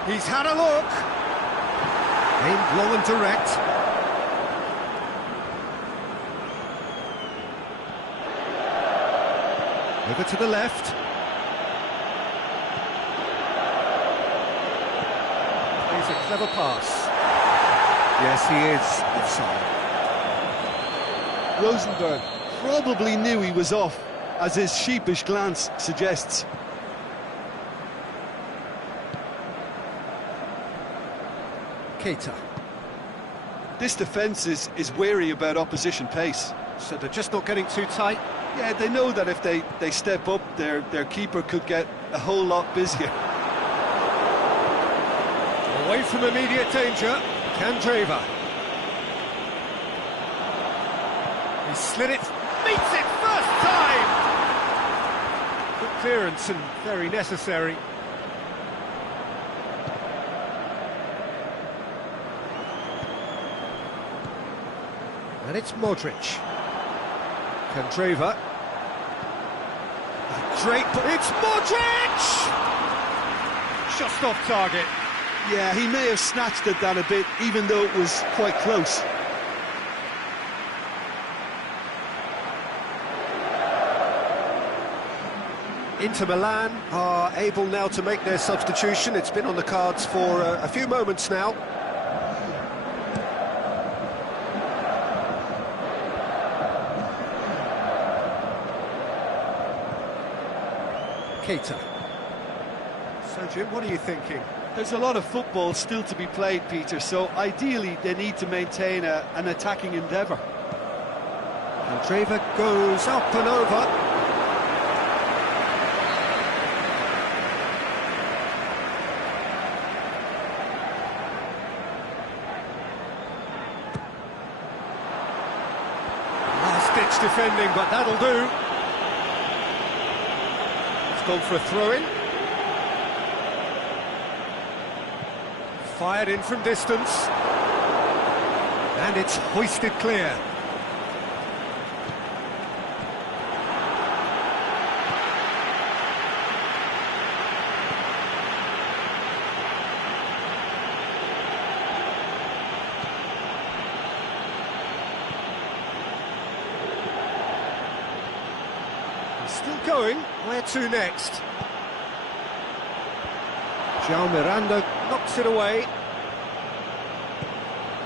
He's had a look. Aimed low and direct. Over to the left. Plays a clever pass. Yes, he is offside. Rosenberg probably knew he was off, as his sheepish glance suggests. Keita. This defence is wary about opposition pace. So they're just not getting too tight. Yeah, they know that if they step up, their keeper could get a whole lot busier. Away from immediate danger, Candreva. He slid it, meets it first time! Good clearance and very necessary. And it's Modric. Candreva. Great, it's Modric! Just off target. Yeah, he may have snatched at that a bit, even though it was quite close. Inter Milan are able now to make their substitution. It's been on the cards for a few moments now. Keita. So, Jim, what are you thinking? There's a lot of football still to be played, Peter, so ideally they need to maintain an attacking endeavour. Candreva goes up and over. Last-ditch defending, but that'll do. It's gone for a throw-in. Fired in from distance. And it's hoisted clear. He's still going. Where to next? João Miranda knocks it away.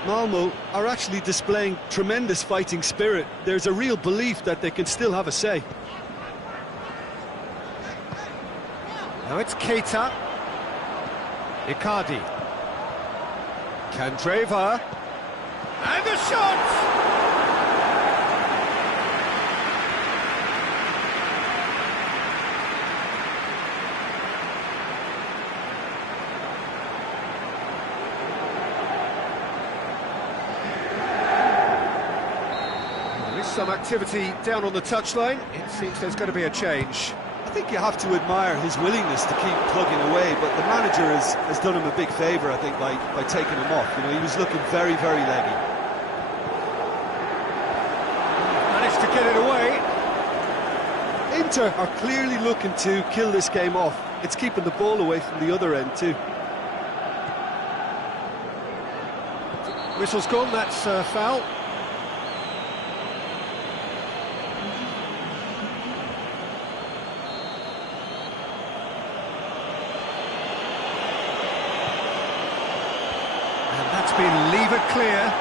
Malmo are actually displaying tremendous fighting spirit. There's a real belief that they can still have a say. Now it's Keita. Icardi. Candreva. And the shot! Some activity down on the touchline. It seems there's going to be a change. I think you have to admire his willingness to keep plugging away, but the manager has done him a big favour, I think, by taking him off. You know, he was looking very, very leggy. Managed to get it away. Inter are clearly looking to kill this game off. It's keeping the ball away from the other end too. Whistle's gone, that's a foul. That's been levered clear.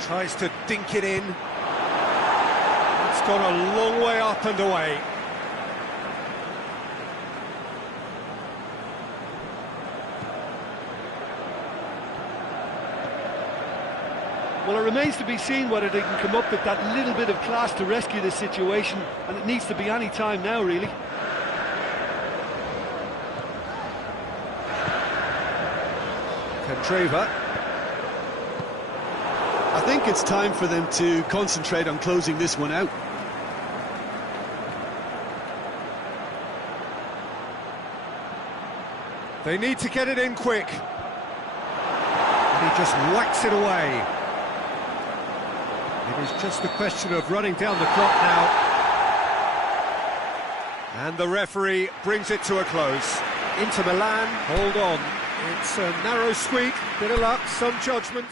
Tries to dink it in. It's gone a long way up and away. Well, it remains to be seen whether they can come up with that little bit of class to rescue this situation, and it needs to be any time now, really. Candreva. I think it's time for them to concentrate on closing this one out. They need to get it in quick. And he just whacks it away. It is just a question of running down the clock now. And the referee brings it to a close. Inter Milan, hold on. It's a narrow squeak, bit of luck, some judgment.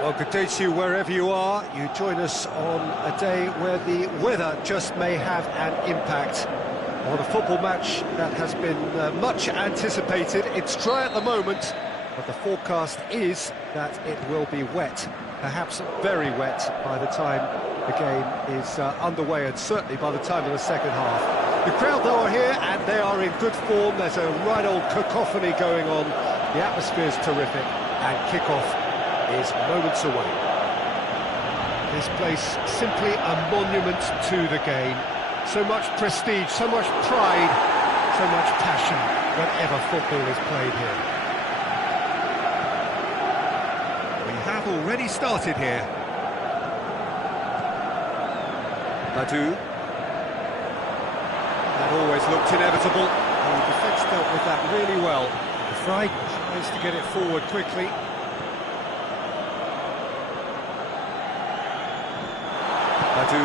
Well, good day to you wherever you are. You join us on a day where the weather just may have an impact on a football match that has been much anticipated. It's dry at the moment, but the forecast is that it will be wet, perhaps very wet by the time the game is underway, and certainly by the time of the second half. The crowd, though, are here, and they are in good form. There's a right old cacophony going on. The atmosphere's terrific, and kick-off is moments away. This place simply a monument to the game. So much prestige, so much pride, so much passion whenever football is played here. We have already started here. Badu. That always looked inevitable. And the defence dealt with that really well. The Fry tries to get it forward quickly. Badu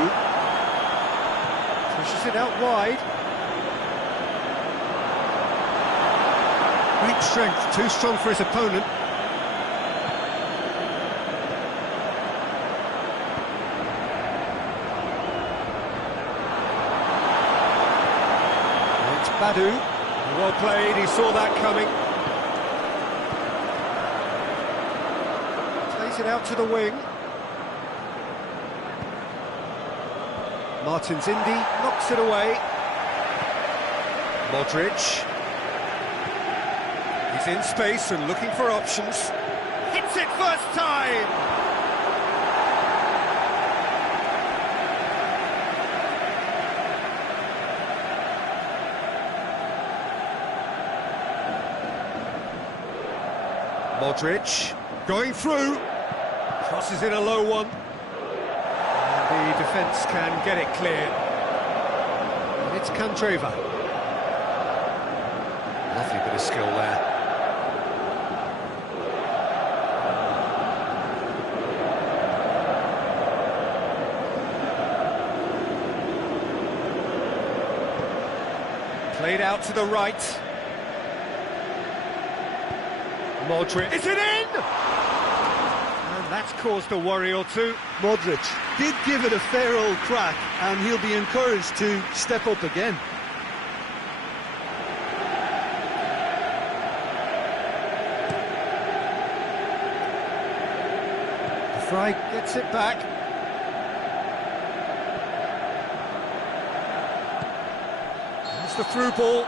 pushes it out wide. Great strength, too strong for his opponent. It's Badu, well played, he saw that coming. Plays it out to the wing. Martins Indy knocks it away. Modric. He's in space and looking for options. Hits it first time! Modric going through. Crosses in a low one. The defence can get it clear. And it's Candreva. Lovely bit of skill there. Played out to the right. Modric. Is it in? And that's caused a worry or two. Modric did give it a fair old crack, and he'll be encouraged to step up again. The Fry gets it back. That's the through ball.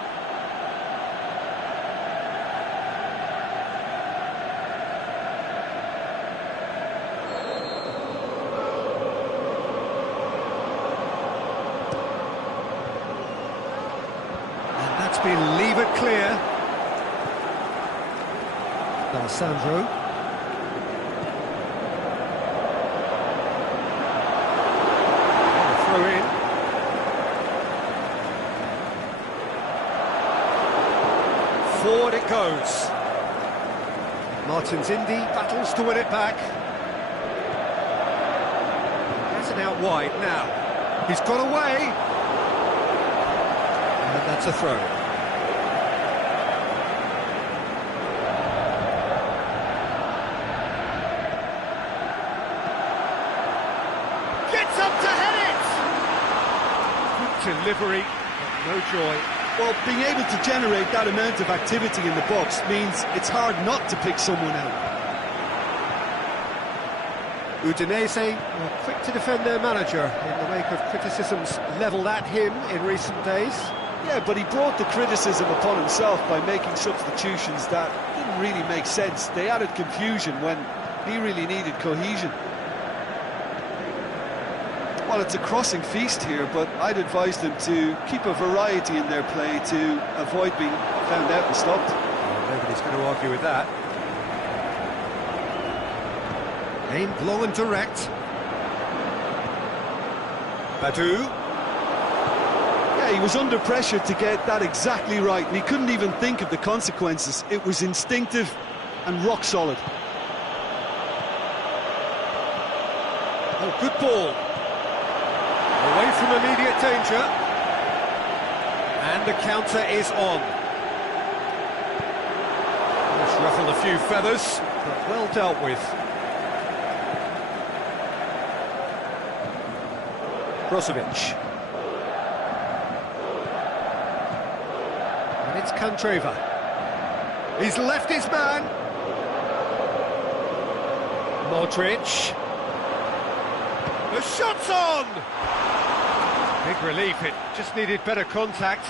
been levered clear. Alessandro. Throw in. Forward it goes. Martins Indy battles to win it back. Has it out wide now. He's got away. And that's a throw. Gets up to head Good delivery, but no joy. Well, being able to generate that amount of activity in the box means it's hard not to pick someone out. Udinese were quick to defend their manager in the wake of criticisms levelled at him in recent days. Yeah, but he brought the criticism upon himself by making substitutions that didn't really make sense. They added confusion when he really needed cohesion. Well, it's a crossing feast here, but I'd advise them to keep a variety in their play to avoid being found out and stopped. Well, nobody's going to argue with that. Aimed long and direct. Badu. Yeah, he was under pressure to get that exactly right, and he couldn't even think of the consequences. It was instinctive and rock solid. Oh, good ball. Away from immediate danger. And the counter is on. Just ruffled a few feathers, but well dealt with. Brozovic. And it's Candreva. He's left his man. Modric. The shot's on! Big relief, it just needed better contact.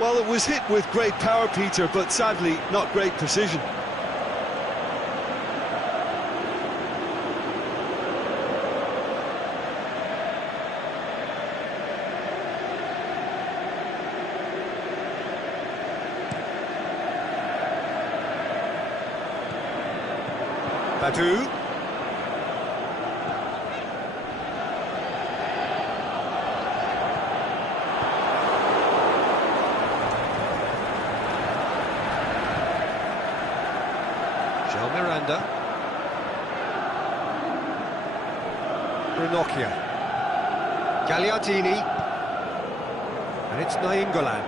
Well, it was hit with great power, Peter, but sadly not great precision. Badu. Miranda. Ranocchia. Gagliardini. And it's Nainggolan.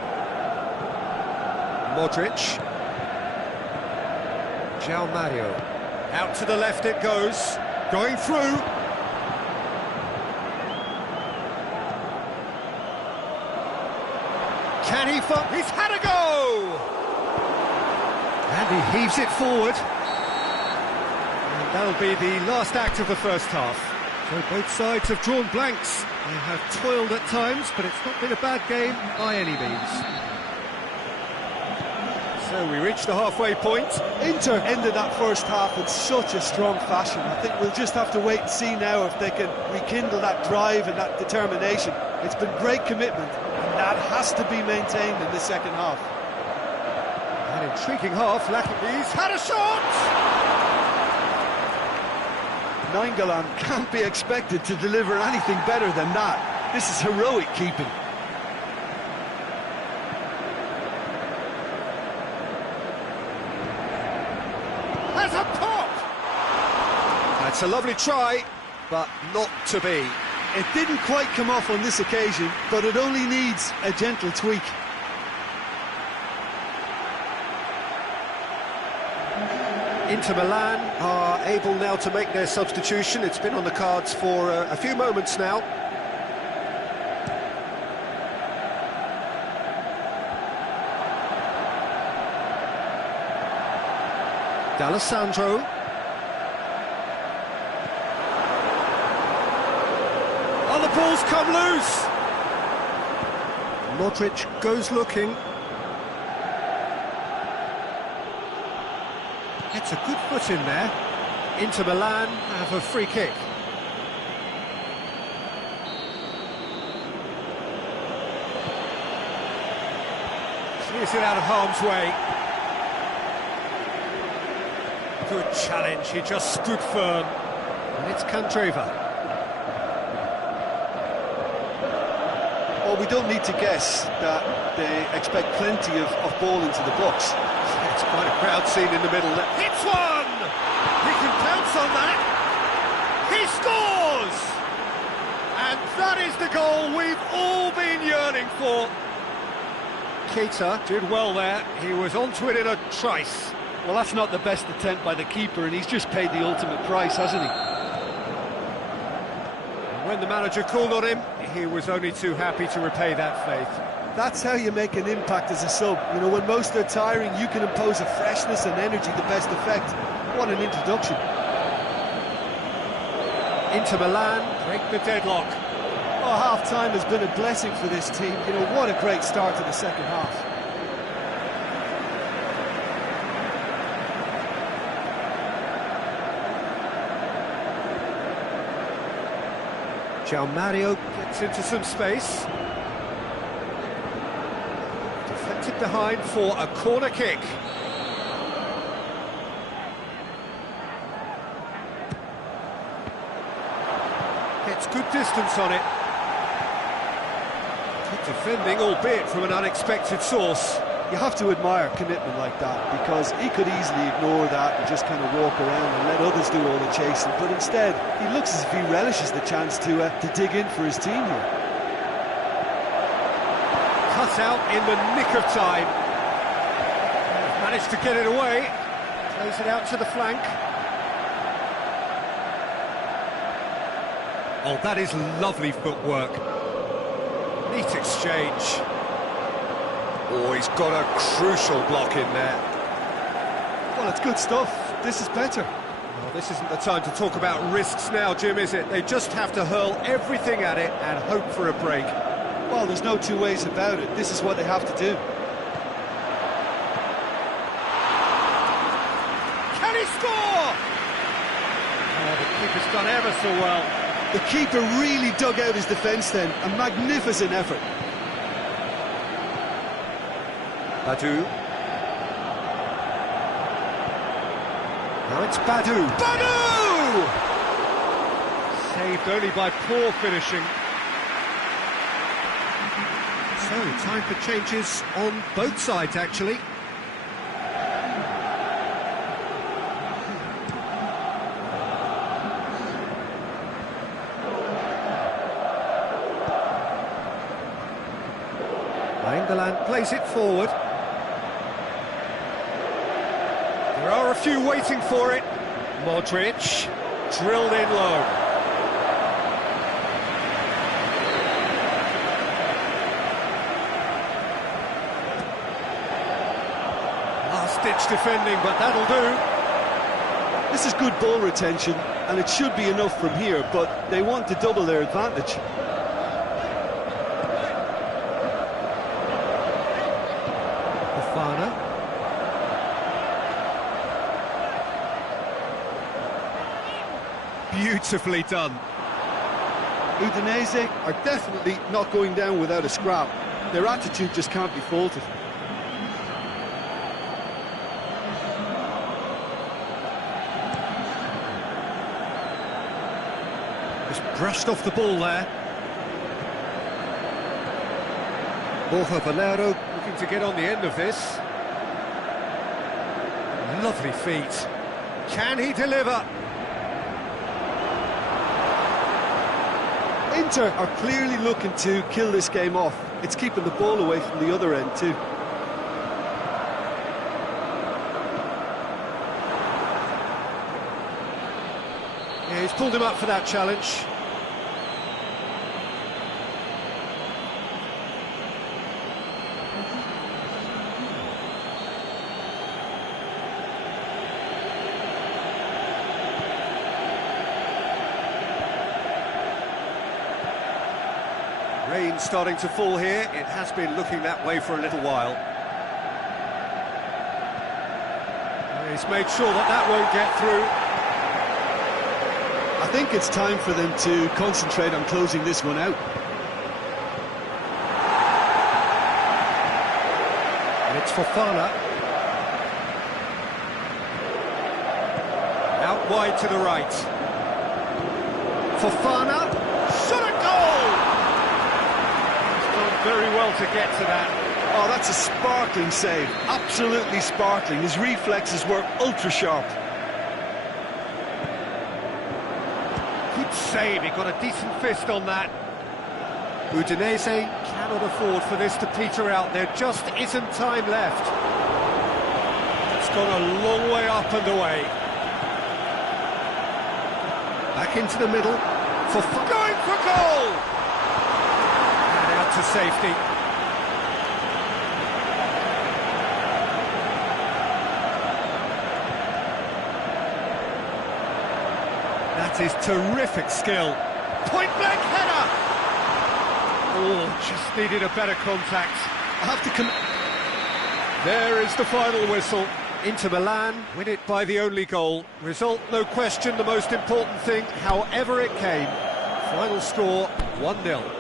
Modric. João Mario. Out to the left it goes. Going through. Can he find? He's had a go! And he heaves it forward. That'll be the last act of the first half. So both sides have drawn blanks. They have toiled at times, but it's not been a bad game by any means. So we reach the halfway point. Inter ended that first half in such a strong fashion. I think we'll just have to wait and see now if they can rekindle that drive and that determination. It's been great commitment, and that has to be maintained in the second half. An intriguing half. He's had a shot! Nainggolan can't be expected to deliver anything better than that. This is heroic keeping. There's a pop! That's a lovely try, but not to be. It didn't quite come off on this occasion, but it only needs a gentle tweak. Inter Milan are able now to make their substitution. It's been on the cards for a few moments now. D'Alessandro. Oh, the ball's come loose! Modric goes looking. Gets a good foot in there. Inter Milan have a free kick. Clears it out of harm's way. Good challenge, he just stood firm. And it's Candreva. Well, we don't need to guess that they expect plenty of ball into the box. It's quite a crowd scene in the middle. Hits one! He can pounce on that. He scores! And that is the goal we've all been yearning for. Keita did well there. He was onto it in a trice. Well, that's not the best attempt by the keeper, and he's just paid the ultimate price, hasn't he? When the manager called on him, he was only too happy to repay that faith. That's how you make an impact as a sub. You know, when most are tiring, you can impose a freshness and energy to best effect. What an introduction. Inter Milan break the deadlock. Oh, half-time has been a blessing for this team. You know, what a great start to the second half. João Mario gets into some space. Deflected behind for a corner kick. Gets good distance on it. Good defending, albeit from an unexpected source. You have to admire commitment like that, because he could easily ignore that and just kind of walk around and let others do all the chasing, but instead he looks as if he relishes the chance to dig in for his team here. Cut out in the nick of time. Managed to get it away. Plays it out to the flank. Oh, that is lovely footwork. Neat exchange. Oh, he's got a crucial block in there. Well, it's good stuff. This is better. Well, this isn't the time to talk about risks now, Jim, is it? They just have to hurl everything at it and hope for a break. Well, there's no two ways about it. This is what they have to do. Can he score? Oh, the keeper's done ever so well. The keeper really dug out his defence then. A magnificent effort. Badu. Now it's Badu. Badu! Saved only by poor finishing. So, time for changes on both sides, actually. England plays it forward. There are a few waiting for it. Modric, drilled in low. Last-ditch defending, but that'll do. This is good ball retention, and it should be enough from here, but they want to double their advantage. Beautifully done. Udinese are definitely not going down without a scrap. Their attitude just can't be faulted. Just brushed off the ball there. Borja Valero looking to get on the end of this. Lovely feet. Can he deliver? Inter are clearly looking to kill this game off. It's keeping the ball away from the other end too. Yeah, he's pulled him up for that challenge. Rain starting to fall here. It has been looking that way for a little while. He's made sure that that won't get through. I think it's time for them to concentrate on closing this one out. And It's Fofana. Out wide to the right. Fofana. Shot at goal! He's done very well to get to that. Oh, that's a sparkling save. Absolutely sparkling. His reflexes were ultra-sharp. Good save, he got a decent fist on that. Udinese cannot afford for this to peter out, there just isn't time left. It's gone a long way up and away. Back into the middle, going for goal! And out to safety. That is terrific skill. Point-blank header! Oh, just needed a better contact. I have to come. There is the final whistle. Inter Milan win it by the only goal. Result, no question, the most important thing, however it came. Final score, 1-0.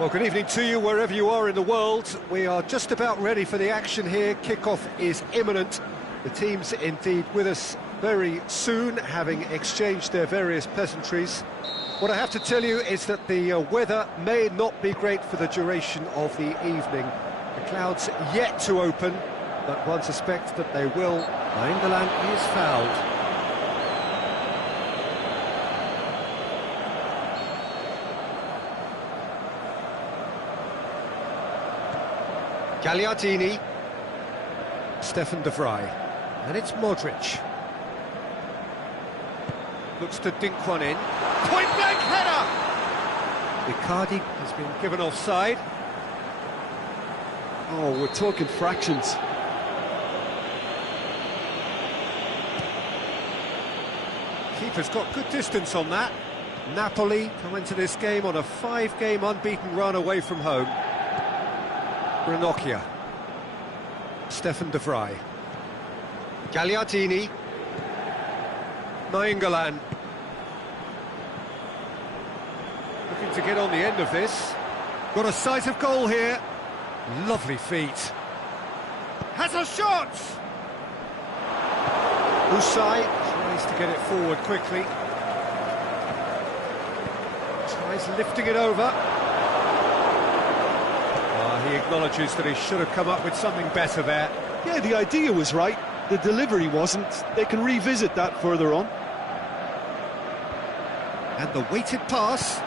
Well, good evening to you wherever you are in the world. We are just about ready for the action here. Kickoff is imminent. The teams indeed with us very soon, having exchanged their various pleasantries. What I have to tell you is that the weather may not be great for the duration of the evening. The clouds yet to open, but one suspects that they will. England is fouled. Gagliardini, Stefan de Vrij, and it's Modric. Looks to dink one in. Point-blank header! Icardi has been given offside. Oh, we're talking fractions. Keeper's got good distance on that. Napoli come into this game on a 5-game unbeaten run away from home. Ranocchia, Stefan de Vrij, Gagliardini, Nainggolan. Looking to get on the end of this. Got a sight of goal here. Lovely feet. Has a shot! Usai tries to get it forward quickly. Tries lifting it over. He acknowledges that he should have come up with something better there. Yeah, the idea was right, the delivery wasn't. They can revisit that further on. And the weighted pass.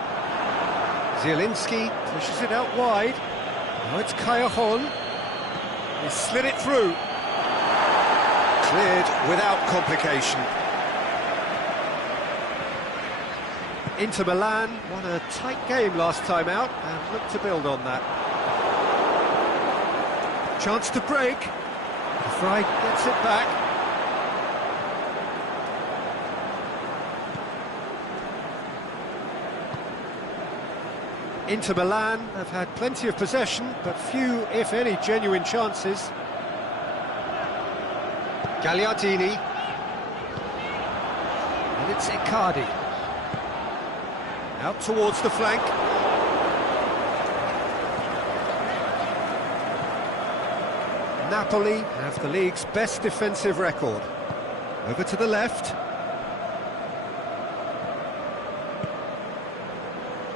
Zielinski pushes it out wide. Now it's Callejon. He slid it through. Cleared without complication. Inter Milan won a tight game last time out and look to build on that. Chance to break. Fry gets it back. Inter Milan have had plenty of possession, but few, if any, genuine chances. Gagliardini. And it's Icardi. Out towards the flank. Napoli have the league's best defensive record. Over to the left.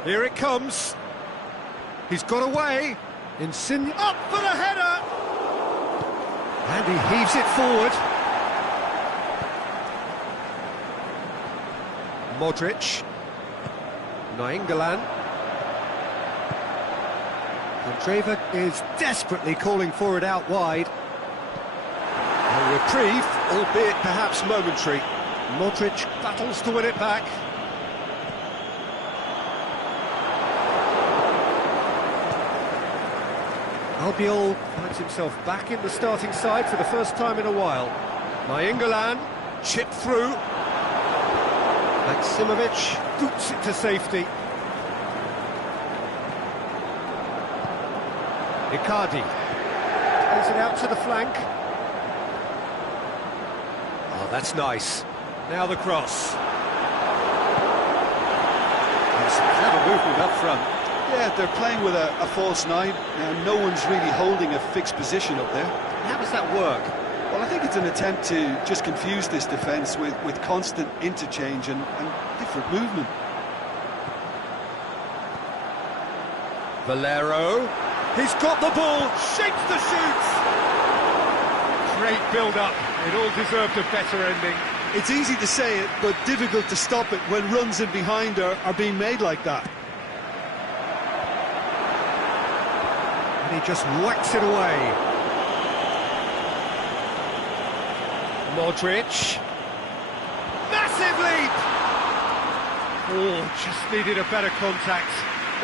Here it comes. He's got away. Insigne Up for the header! and he heaves it forward. Modric. Nainggolan. Andreva is desperately calling for it out wide. A reprieve, albeit perhaps momentary. Modric battles to win it back. Albiol finds himself back in the starting side for the first time in a while. Nainggolan, chipped through. Maximovic boots it to safety. Icardi plays it out to the flank. Oh, that's nice. Now the cross. And some clever movement up front. Yeah, they're playing with a false nine. No one's really holding a fixed position up there. How does that work? Well, I think it's an attempt to just confuse this defence with constant interchange and different movement. Valero. He's got the ball. Shapes the shoot! Great build-up. It all deserved a better ending. It's easy to say it, but difficult to stop it when runs in behind are being made like that. And he just whacks it away. Modric. Massive leap! Oh, just needed a better contact.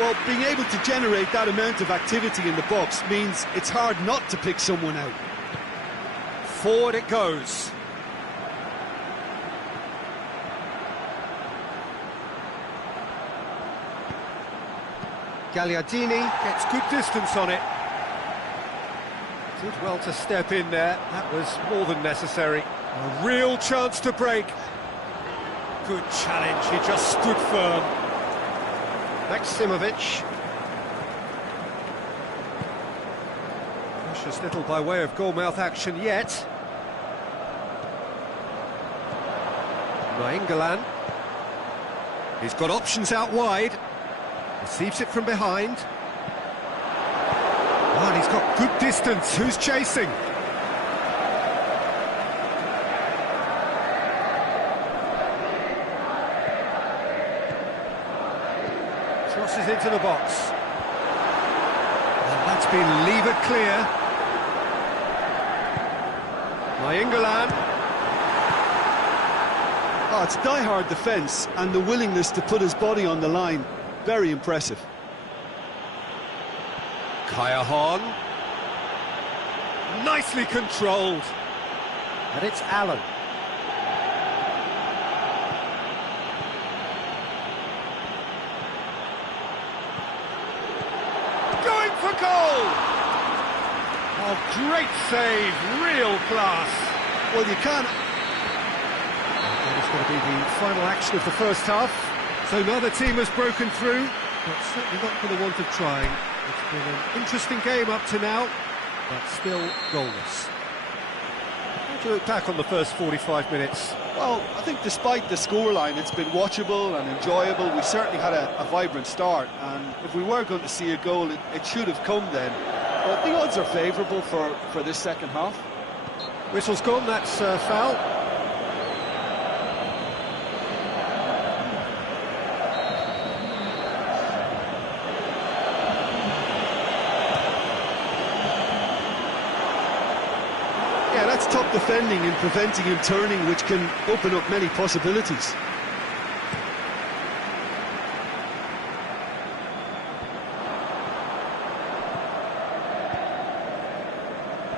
Well, being able to generate that amount of activity in the box means it's hard not to pick someone out. Forward it goes. Gagliardini gets good distance on it. Did well to step in there. That was more than necessary. A real chance to break. Good challenge, he just stood firm. Maximovic. Precious little by way of goal-mouth action yet. Nainggolan. He's got options out wide. Receives it from behind. Oh, and he's got good distance. Who's chasing? Crosses into the box. And that's been levered clear. Nainggolan. Oh, it's die-hard defence and the willingness to put his body on the line. Very impressive. Kaya nicely controlled. And it's Allen. Going for goal! Oh, great save, real class. Well, you can't... That is going to be the final action of the first half. So neither team has broken through, but certainly not for the want of trying. It's been an interesting game up to now, but still goalless. How do you look back on the first 45 minutes? Well, I think despite the scoreline, it's been watchable and enjoyable. We certainly had a vibrant start, and if we were going to see a goal, it should have come then. But the odds are favourable for this second half. Whistle's gone, that's foul. Yeah, that's top defending and preventing him turning, which can open up many possibilities.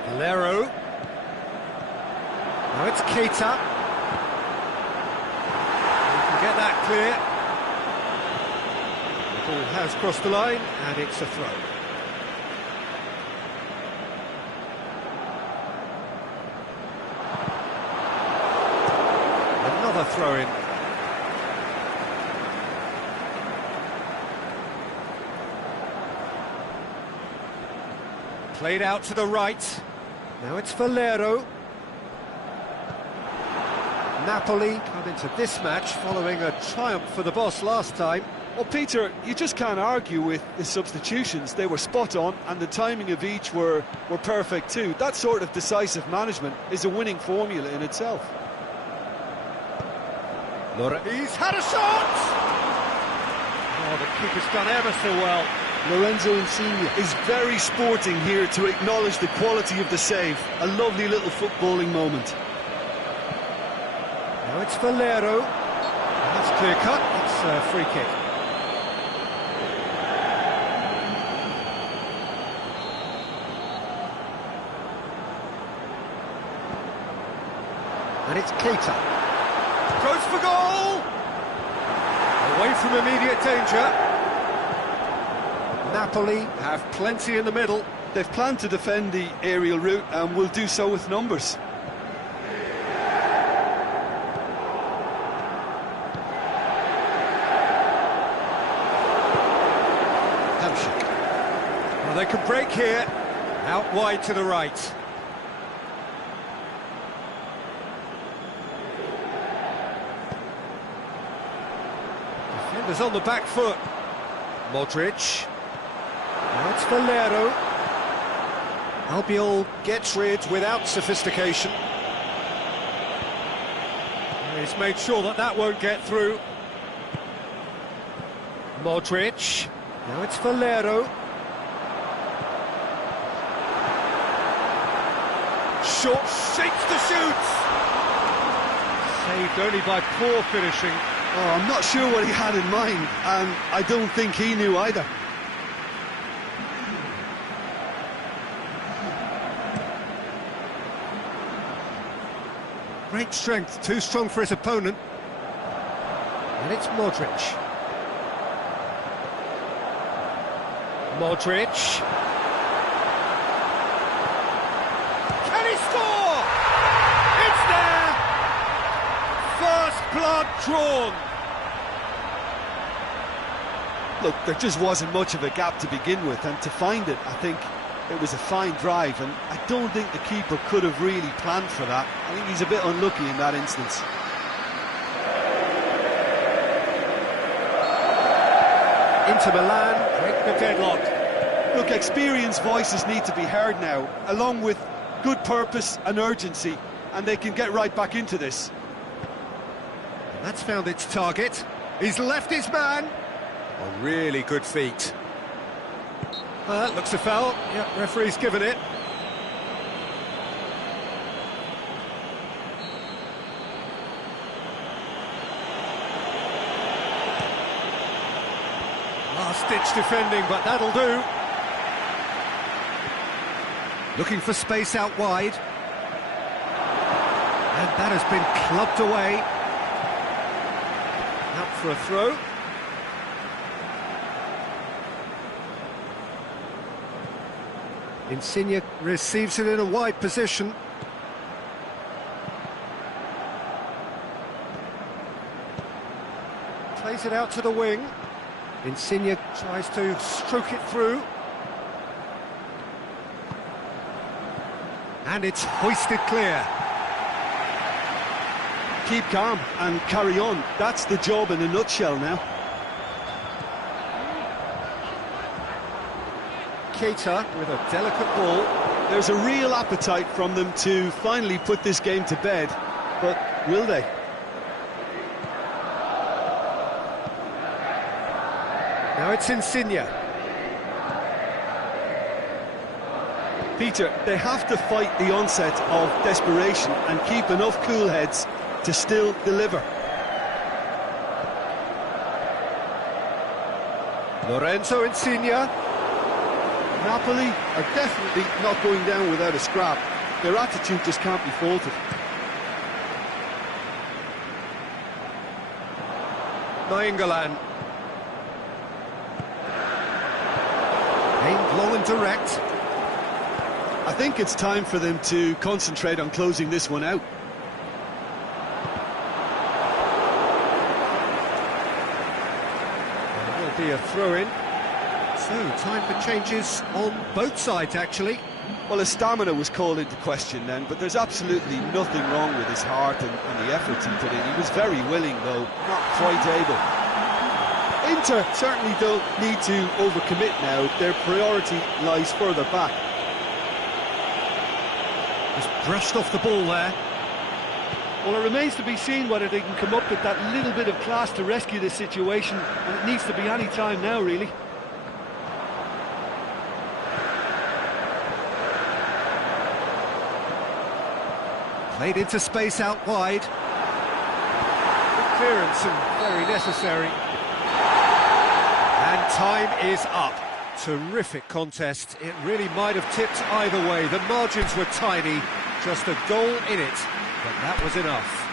Valero. Now it's Keita. He can get that clear. The ball has crossed the line, and it's a throw. Another throw-in. Played out to the right. Now it's Valero. Napoli come into this match following a triumph for the boss last time. Well, Peter, you just can't argue with the substitutions. They were spot on, and the timing of each were perfect too. That sort of decisive management is a winning formula in itself. He's had a shot! Oh, the keeper's done ever so well. Lorenzo Insigne is very sporting here to acknowledge the quality of the save. A lovely little footballing moment. Now it's Valero. That's clear cut. It's a free kick. And it's Keita. Goes for goal! Away from immediate danger. Napoli have plenty in the middle. They've planned to defend the aerial route and will do so with numbers. Well, they can break here. Out wide to the right. Defenders on the back foot. Modric. Now it's Valero. Albiol gets rid without sophistication. He's made sure that that won't get through. Modric. Now it's Valero. Short, shakes the shoot! Saved only by poor finishing. Oh, I'm not sure what he had in mind, and I don't think he knew either. Great strength, too strong for his opponent. And it's Modric. Modric. Can he score? It's there! First blood drawn. Look, there just wasn't much of a gap to begin with, and to find it, I think it was a fine drive, and I don't think the keeper could have really planned for that. I think he's a bit unlucky in that instance. Inter Milan break the deadlock. Look, experienced voices need to be heard now, along with good purpose and urgency, and they can get right back into this. That's found its target. He's left his man. A really good feat. Looks a foul. Yeah, referee's given it. Last-ditch defending, but that'll do. Looking for space out wide. And that has been clubbed away. Out for a throw. Insigne receives it in a wide position. Plays it out to the wing. Insigne tries to stroke it through. And it's hoisted clear. Keep calm and carry on. That's the job in a nutshell now. Keita with a delicate ball. There's a real appetite from them to finally put this game to bed, but will they? Now it's Insigne. Peter, they have to fight the onset of desperation and keep enough cool heads to still deliver. Lorenzo Insigne. Napoli are definitely not going down without a scrap. Their attitude just can't be faulted. Nainggolan. Aimed low and direct. I think it's time for them to concentrate on closing this one out. There will be a throw-in. So, time for changes on both sides, actually. Well, his stamina was called into question then, but there's absolutely nothing wrong with his heart and the efforts he put in. He was very willing, though, not quite able. Inter certainly don't need to overcommit now. Their priority lies further back. Just brushed off the ball there. Well, it remains to be seen whether they can come up with that little bit of class to rescue this situation, and it needs to be any time now, really. Played into space out wide. Good clearance and very necessary. And time is up. Terrific contest. It really might have tipped either way. The margins were tiny, just a goal in it, but that was enough.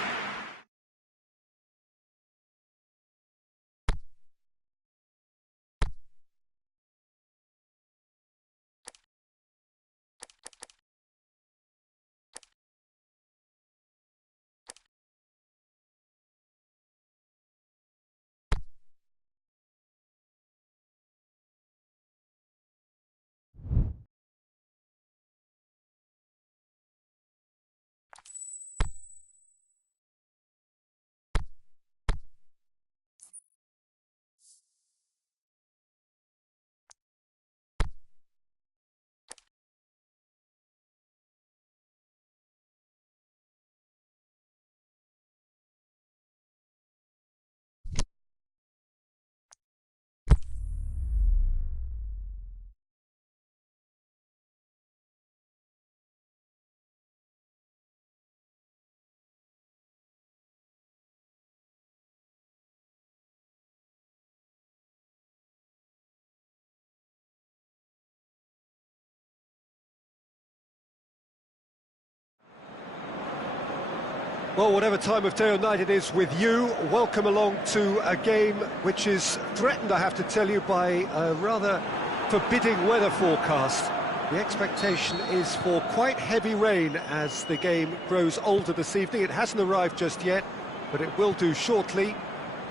Well, whatever time of day or night it is with you, welcome along to a game which is threatened, I have to tell you, by a rather forbidding weather forecast. The expectation is for quite heavy rain as the game grows older this evening. It hasn't arrived just yet, but it will do shortly.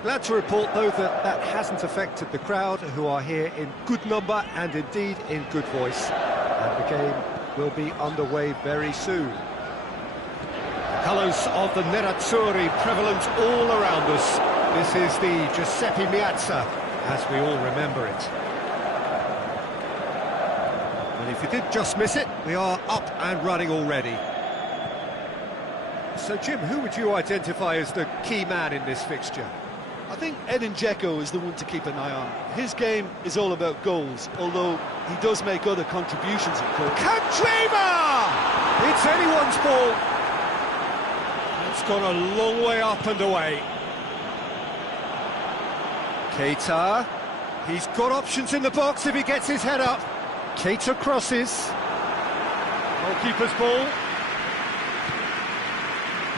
Glad to report, though, that that hasn't affected the crowd, who are here in good number and indeed in good voice. And the game will be underway very soon. Colours of the Nerazzurri prevalent all around us. This is the Giuseppe Meazza, as we all remember it. And if you did just miss it, we are up and running already. So, Jim, who would you identify as the key man in this fixture? I think Edin Dzeko is the one to keep an eye on. His game is all about goals, although he does make other contributions, of course. Kandreva! It's anyone's ball. It's gone a long way up and away. Keita, he's got options in the box if he gets his head up. Keita crosses. Goalkeeper's ball.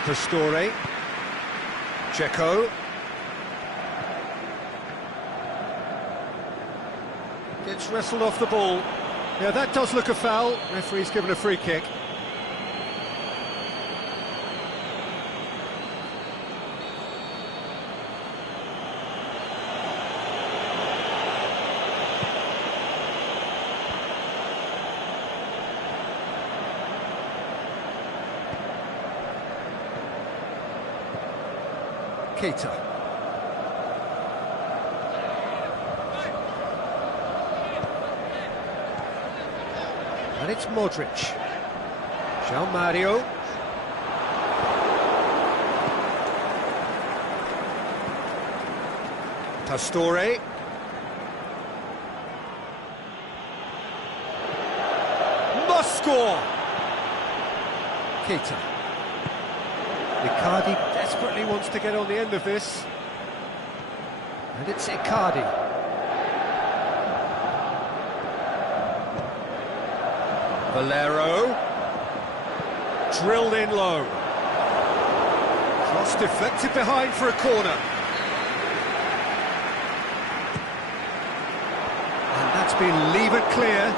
Pastore. Dzeko. Gets wrestled off the ball. Yeah, that does look a foul. Referee's given a free kick. Keita. And it's Modric. João Mario. Pastore. Must score! Keita. Icardi desperately wants to get on the end of this. And it's Icardi. Valero. Drilled in low. Cross deflected behind for a corner. And that's been levered clear.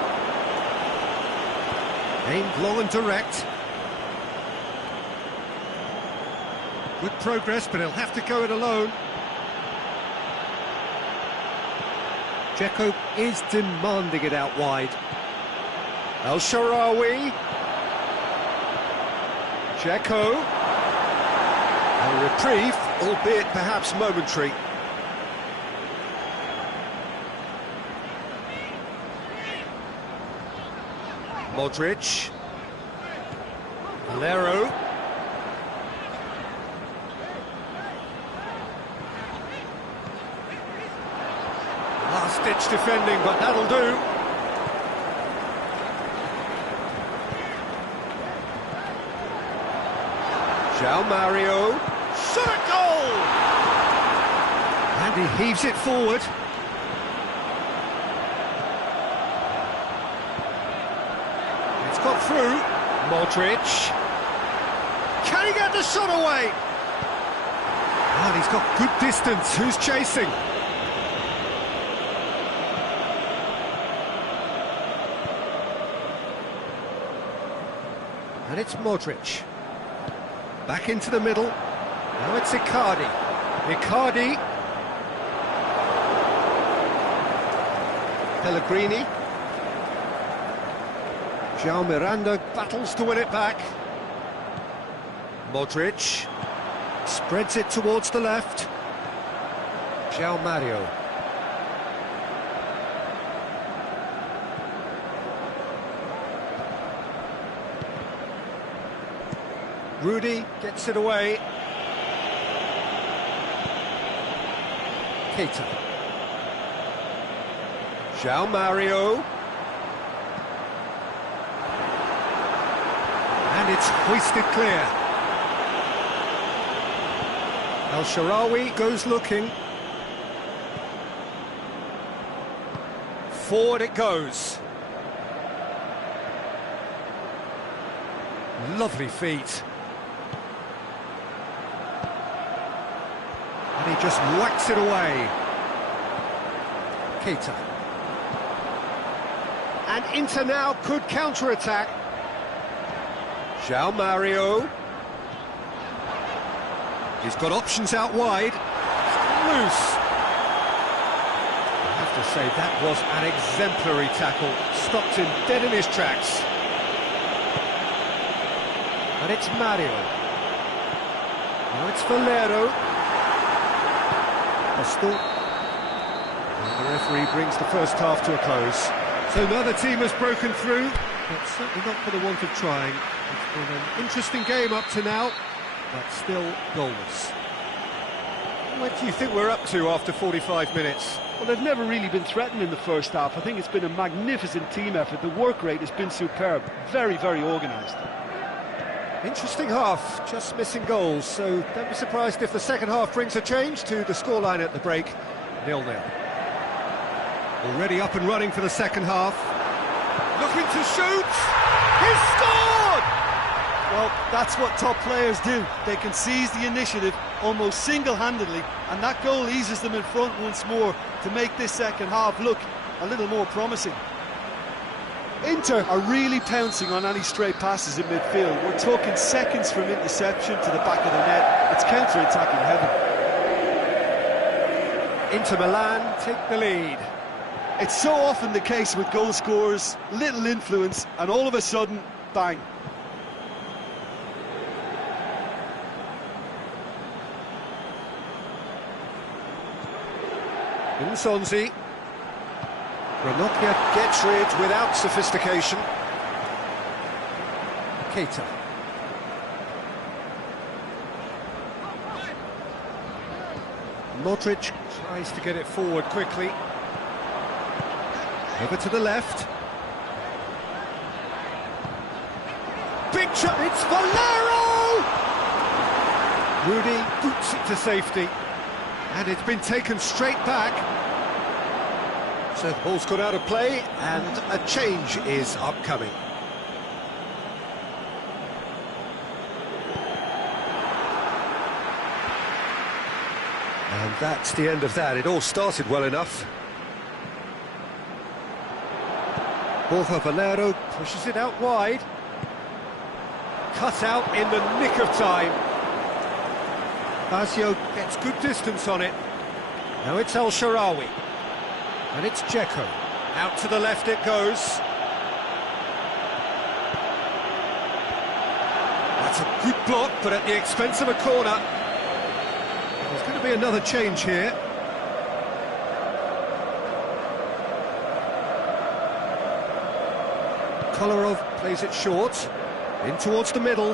Aimed long and direct. Good progress, but he'll have to go it alone. Dzeko is demanding it out wide. El Shaarawy. Dzeko. A reprieve, albeit perhaps momentary. Modric. Valero. Last-ditch defending, but that'll do. João Mario. Shot at goal! And he heaves it forward. It's got through. Modric. Can he get the shot away? And he's got good distance. Who's chasing? And it's Modric. Back into the middle. Now it's Icardi. Icardi. Pellegrini. João Miranda battles to win it back. Modric. Spreads it towards the left. João Mario. Rudy gets it away. Keita. João Mario. And it's hoisted clear. El Shaarawy goes looking. Forward it goes. Lovely feet. And he just whacks it away. Keita. And Inter now could counter-attack. João Mario. He's got options out wide. Loose. I have to say, that was an exemplary tackle. Stopped him dead in his tracks. And it's Mario. Now it's Valero. And the referee brings the first half to a close. So another team has broken through, but certainly not for the want of trying. It's been an interesting game up to now, but still goalless. What do you think we're up to after 45 minutes? Well, they've never really been threatened in the first half. I think it's been a magnificent team effort. The work rate has been superb. Very, very organised. Interesting half, just missing goals, so don't be surprised if the second half brings a change to the scoreline at the break, 0-0. Already up and running for the second half. Looking to shoot! He's scored! Well, that's what top players do. They can seize the initiative almost single-handedly, and that goal eases them in front once more to make this second half look a little more promising. Inter are really pouncing on any stray passes in midfield. We're talking seconds from interception to the back of the net. It's counter-attacking heaven. Inter Milan take the lead. It's so often the case with goal scorers, little influence, and all of a sudden, bang. Insonzi. Ranocchia gets rid without sophistication. Keita. Modric tries to get it forward quickly. Over to the left. Big shot, it's Valero! Rudy boots it to safety. And it's been taken straight back. So the ball's gone out of play, and a change is upcoming. And that's the end of that. It all started well enough. Borja Valero pushes it out wide. Cut out in the nick of time. Basio gets good distance on it. Now it's El Shaarawy. And it's Dzeko. Out to the left it goes. That's a good block, but at the expense of a corner. There's going to be another change here. Kolarov plays it short, in towards the middle.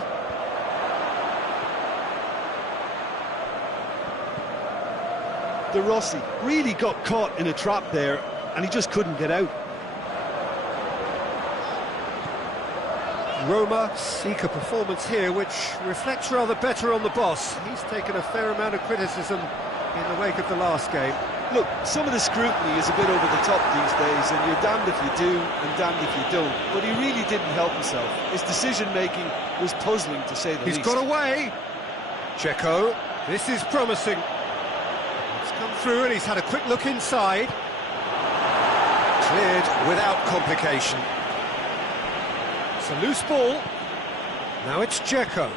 De Rossi really got caught in a trap there, and he just couldn't get out. Roma seek a performance here which reflects rather better on the boss. He's taken a fair amount of criticism in the wake of the last game. Look, some of the scrutiny is a bit over the top these days, and you're damned if you do and damned if you don't. But he really didn't help himself. His decision-making was puzzling, to say the least. He's got away. Dzeko, this is promising. It's come through and he's had a quick look inside. Cleared without complication. It's a loose ball. Now it's Dzeko.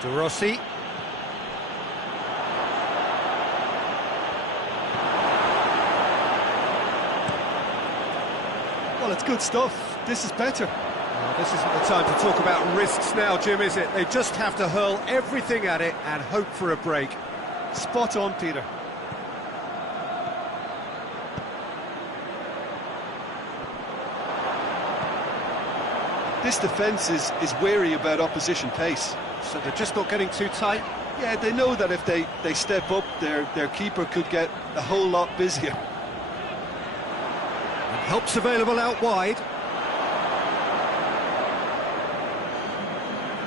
De Rossi. Well, it's good stuff. This is better. Well, this isn't the time to talk about risks now, Jim, is it? They just have to hurl everything at it and hope for a break. Spot on, Peter. This defence is wary about opposition pace. So they're just not getting too tight? Yeah, they know that if they step up, their keeper could get a whole lot busier. Help's available out wide.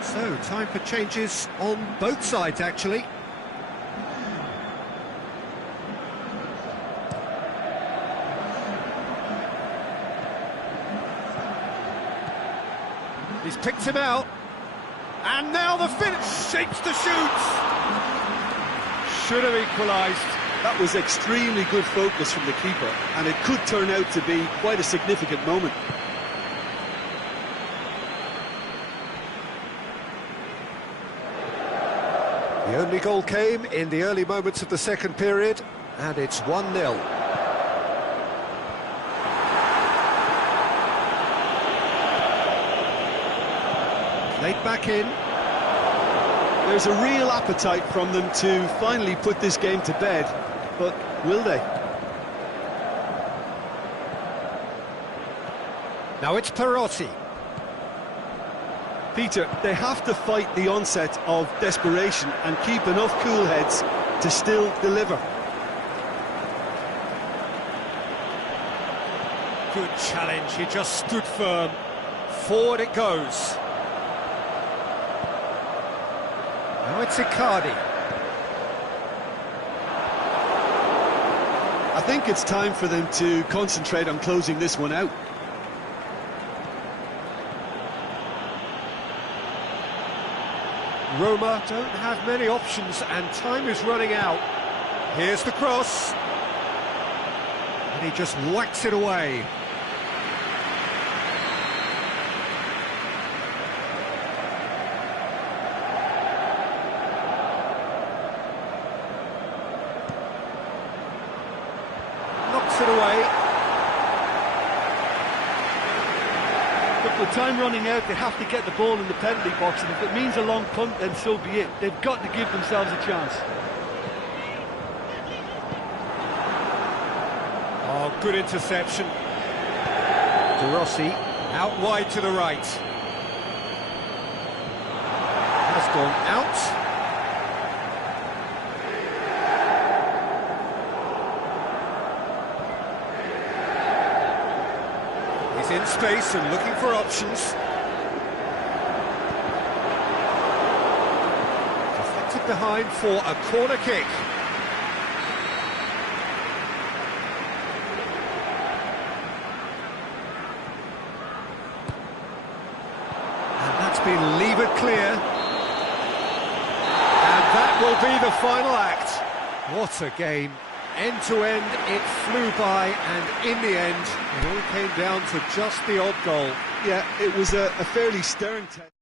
So, time for changes on both sides, actually. He's picked him out. And now the finish shapes the shoots. Should have equalised. That was extremely good focus from the keeper, and it could turn out to be quite a significant moment. The only goal came in the early moments of the second period, and it's 1-0. Played back in. There's a real appetite from them to finally put this game to bed, but will they? Now it's Perotti. Peter, they have to fight the onset of desperation and keep enough cool heads to still deliver. Good challenge, he just stood firm. Forward it goes. Now it's Icardi. I think it's time for them to concentrate on closing this one out. Roma don't have many options and time is running out. Here's the cross. And he just whacks it away. Knocks it away. Look, with time running out, they have to get the ball in the penalty box, and if it means a long punt, then so be it. They've got to give themselves a chance. Oh, good interception. De Rossi out wide to the right. Has gone out. He's in space and looking for options. Deflected behind for a corner kick. Been levered clear, and that will be the final act. What a game, end to end, it flew by, and in the end it all came down to just the odd goal. Yeah, it was a fairly stern test.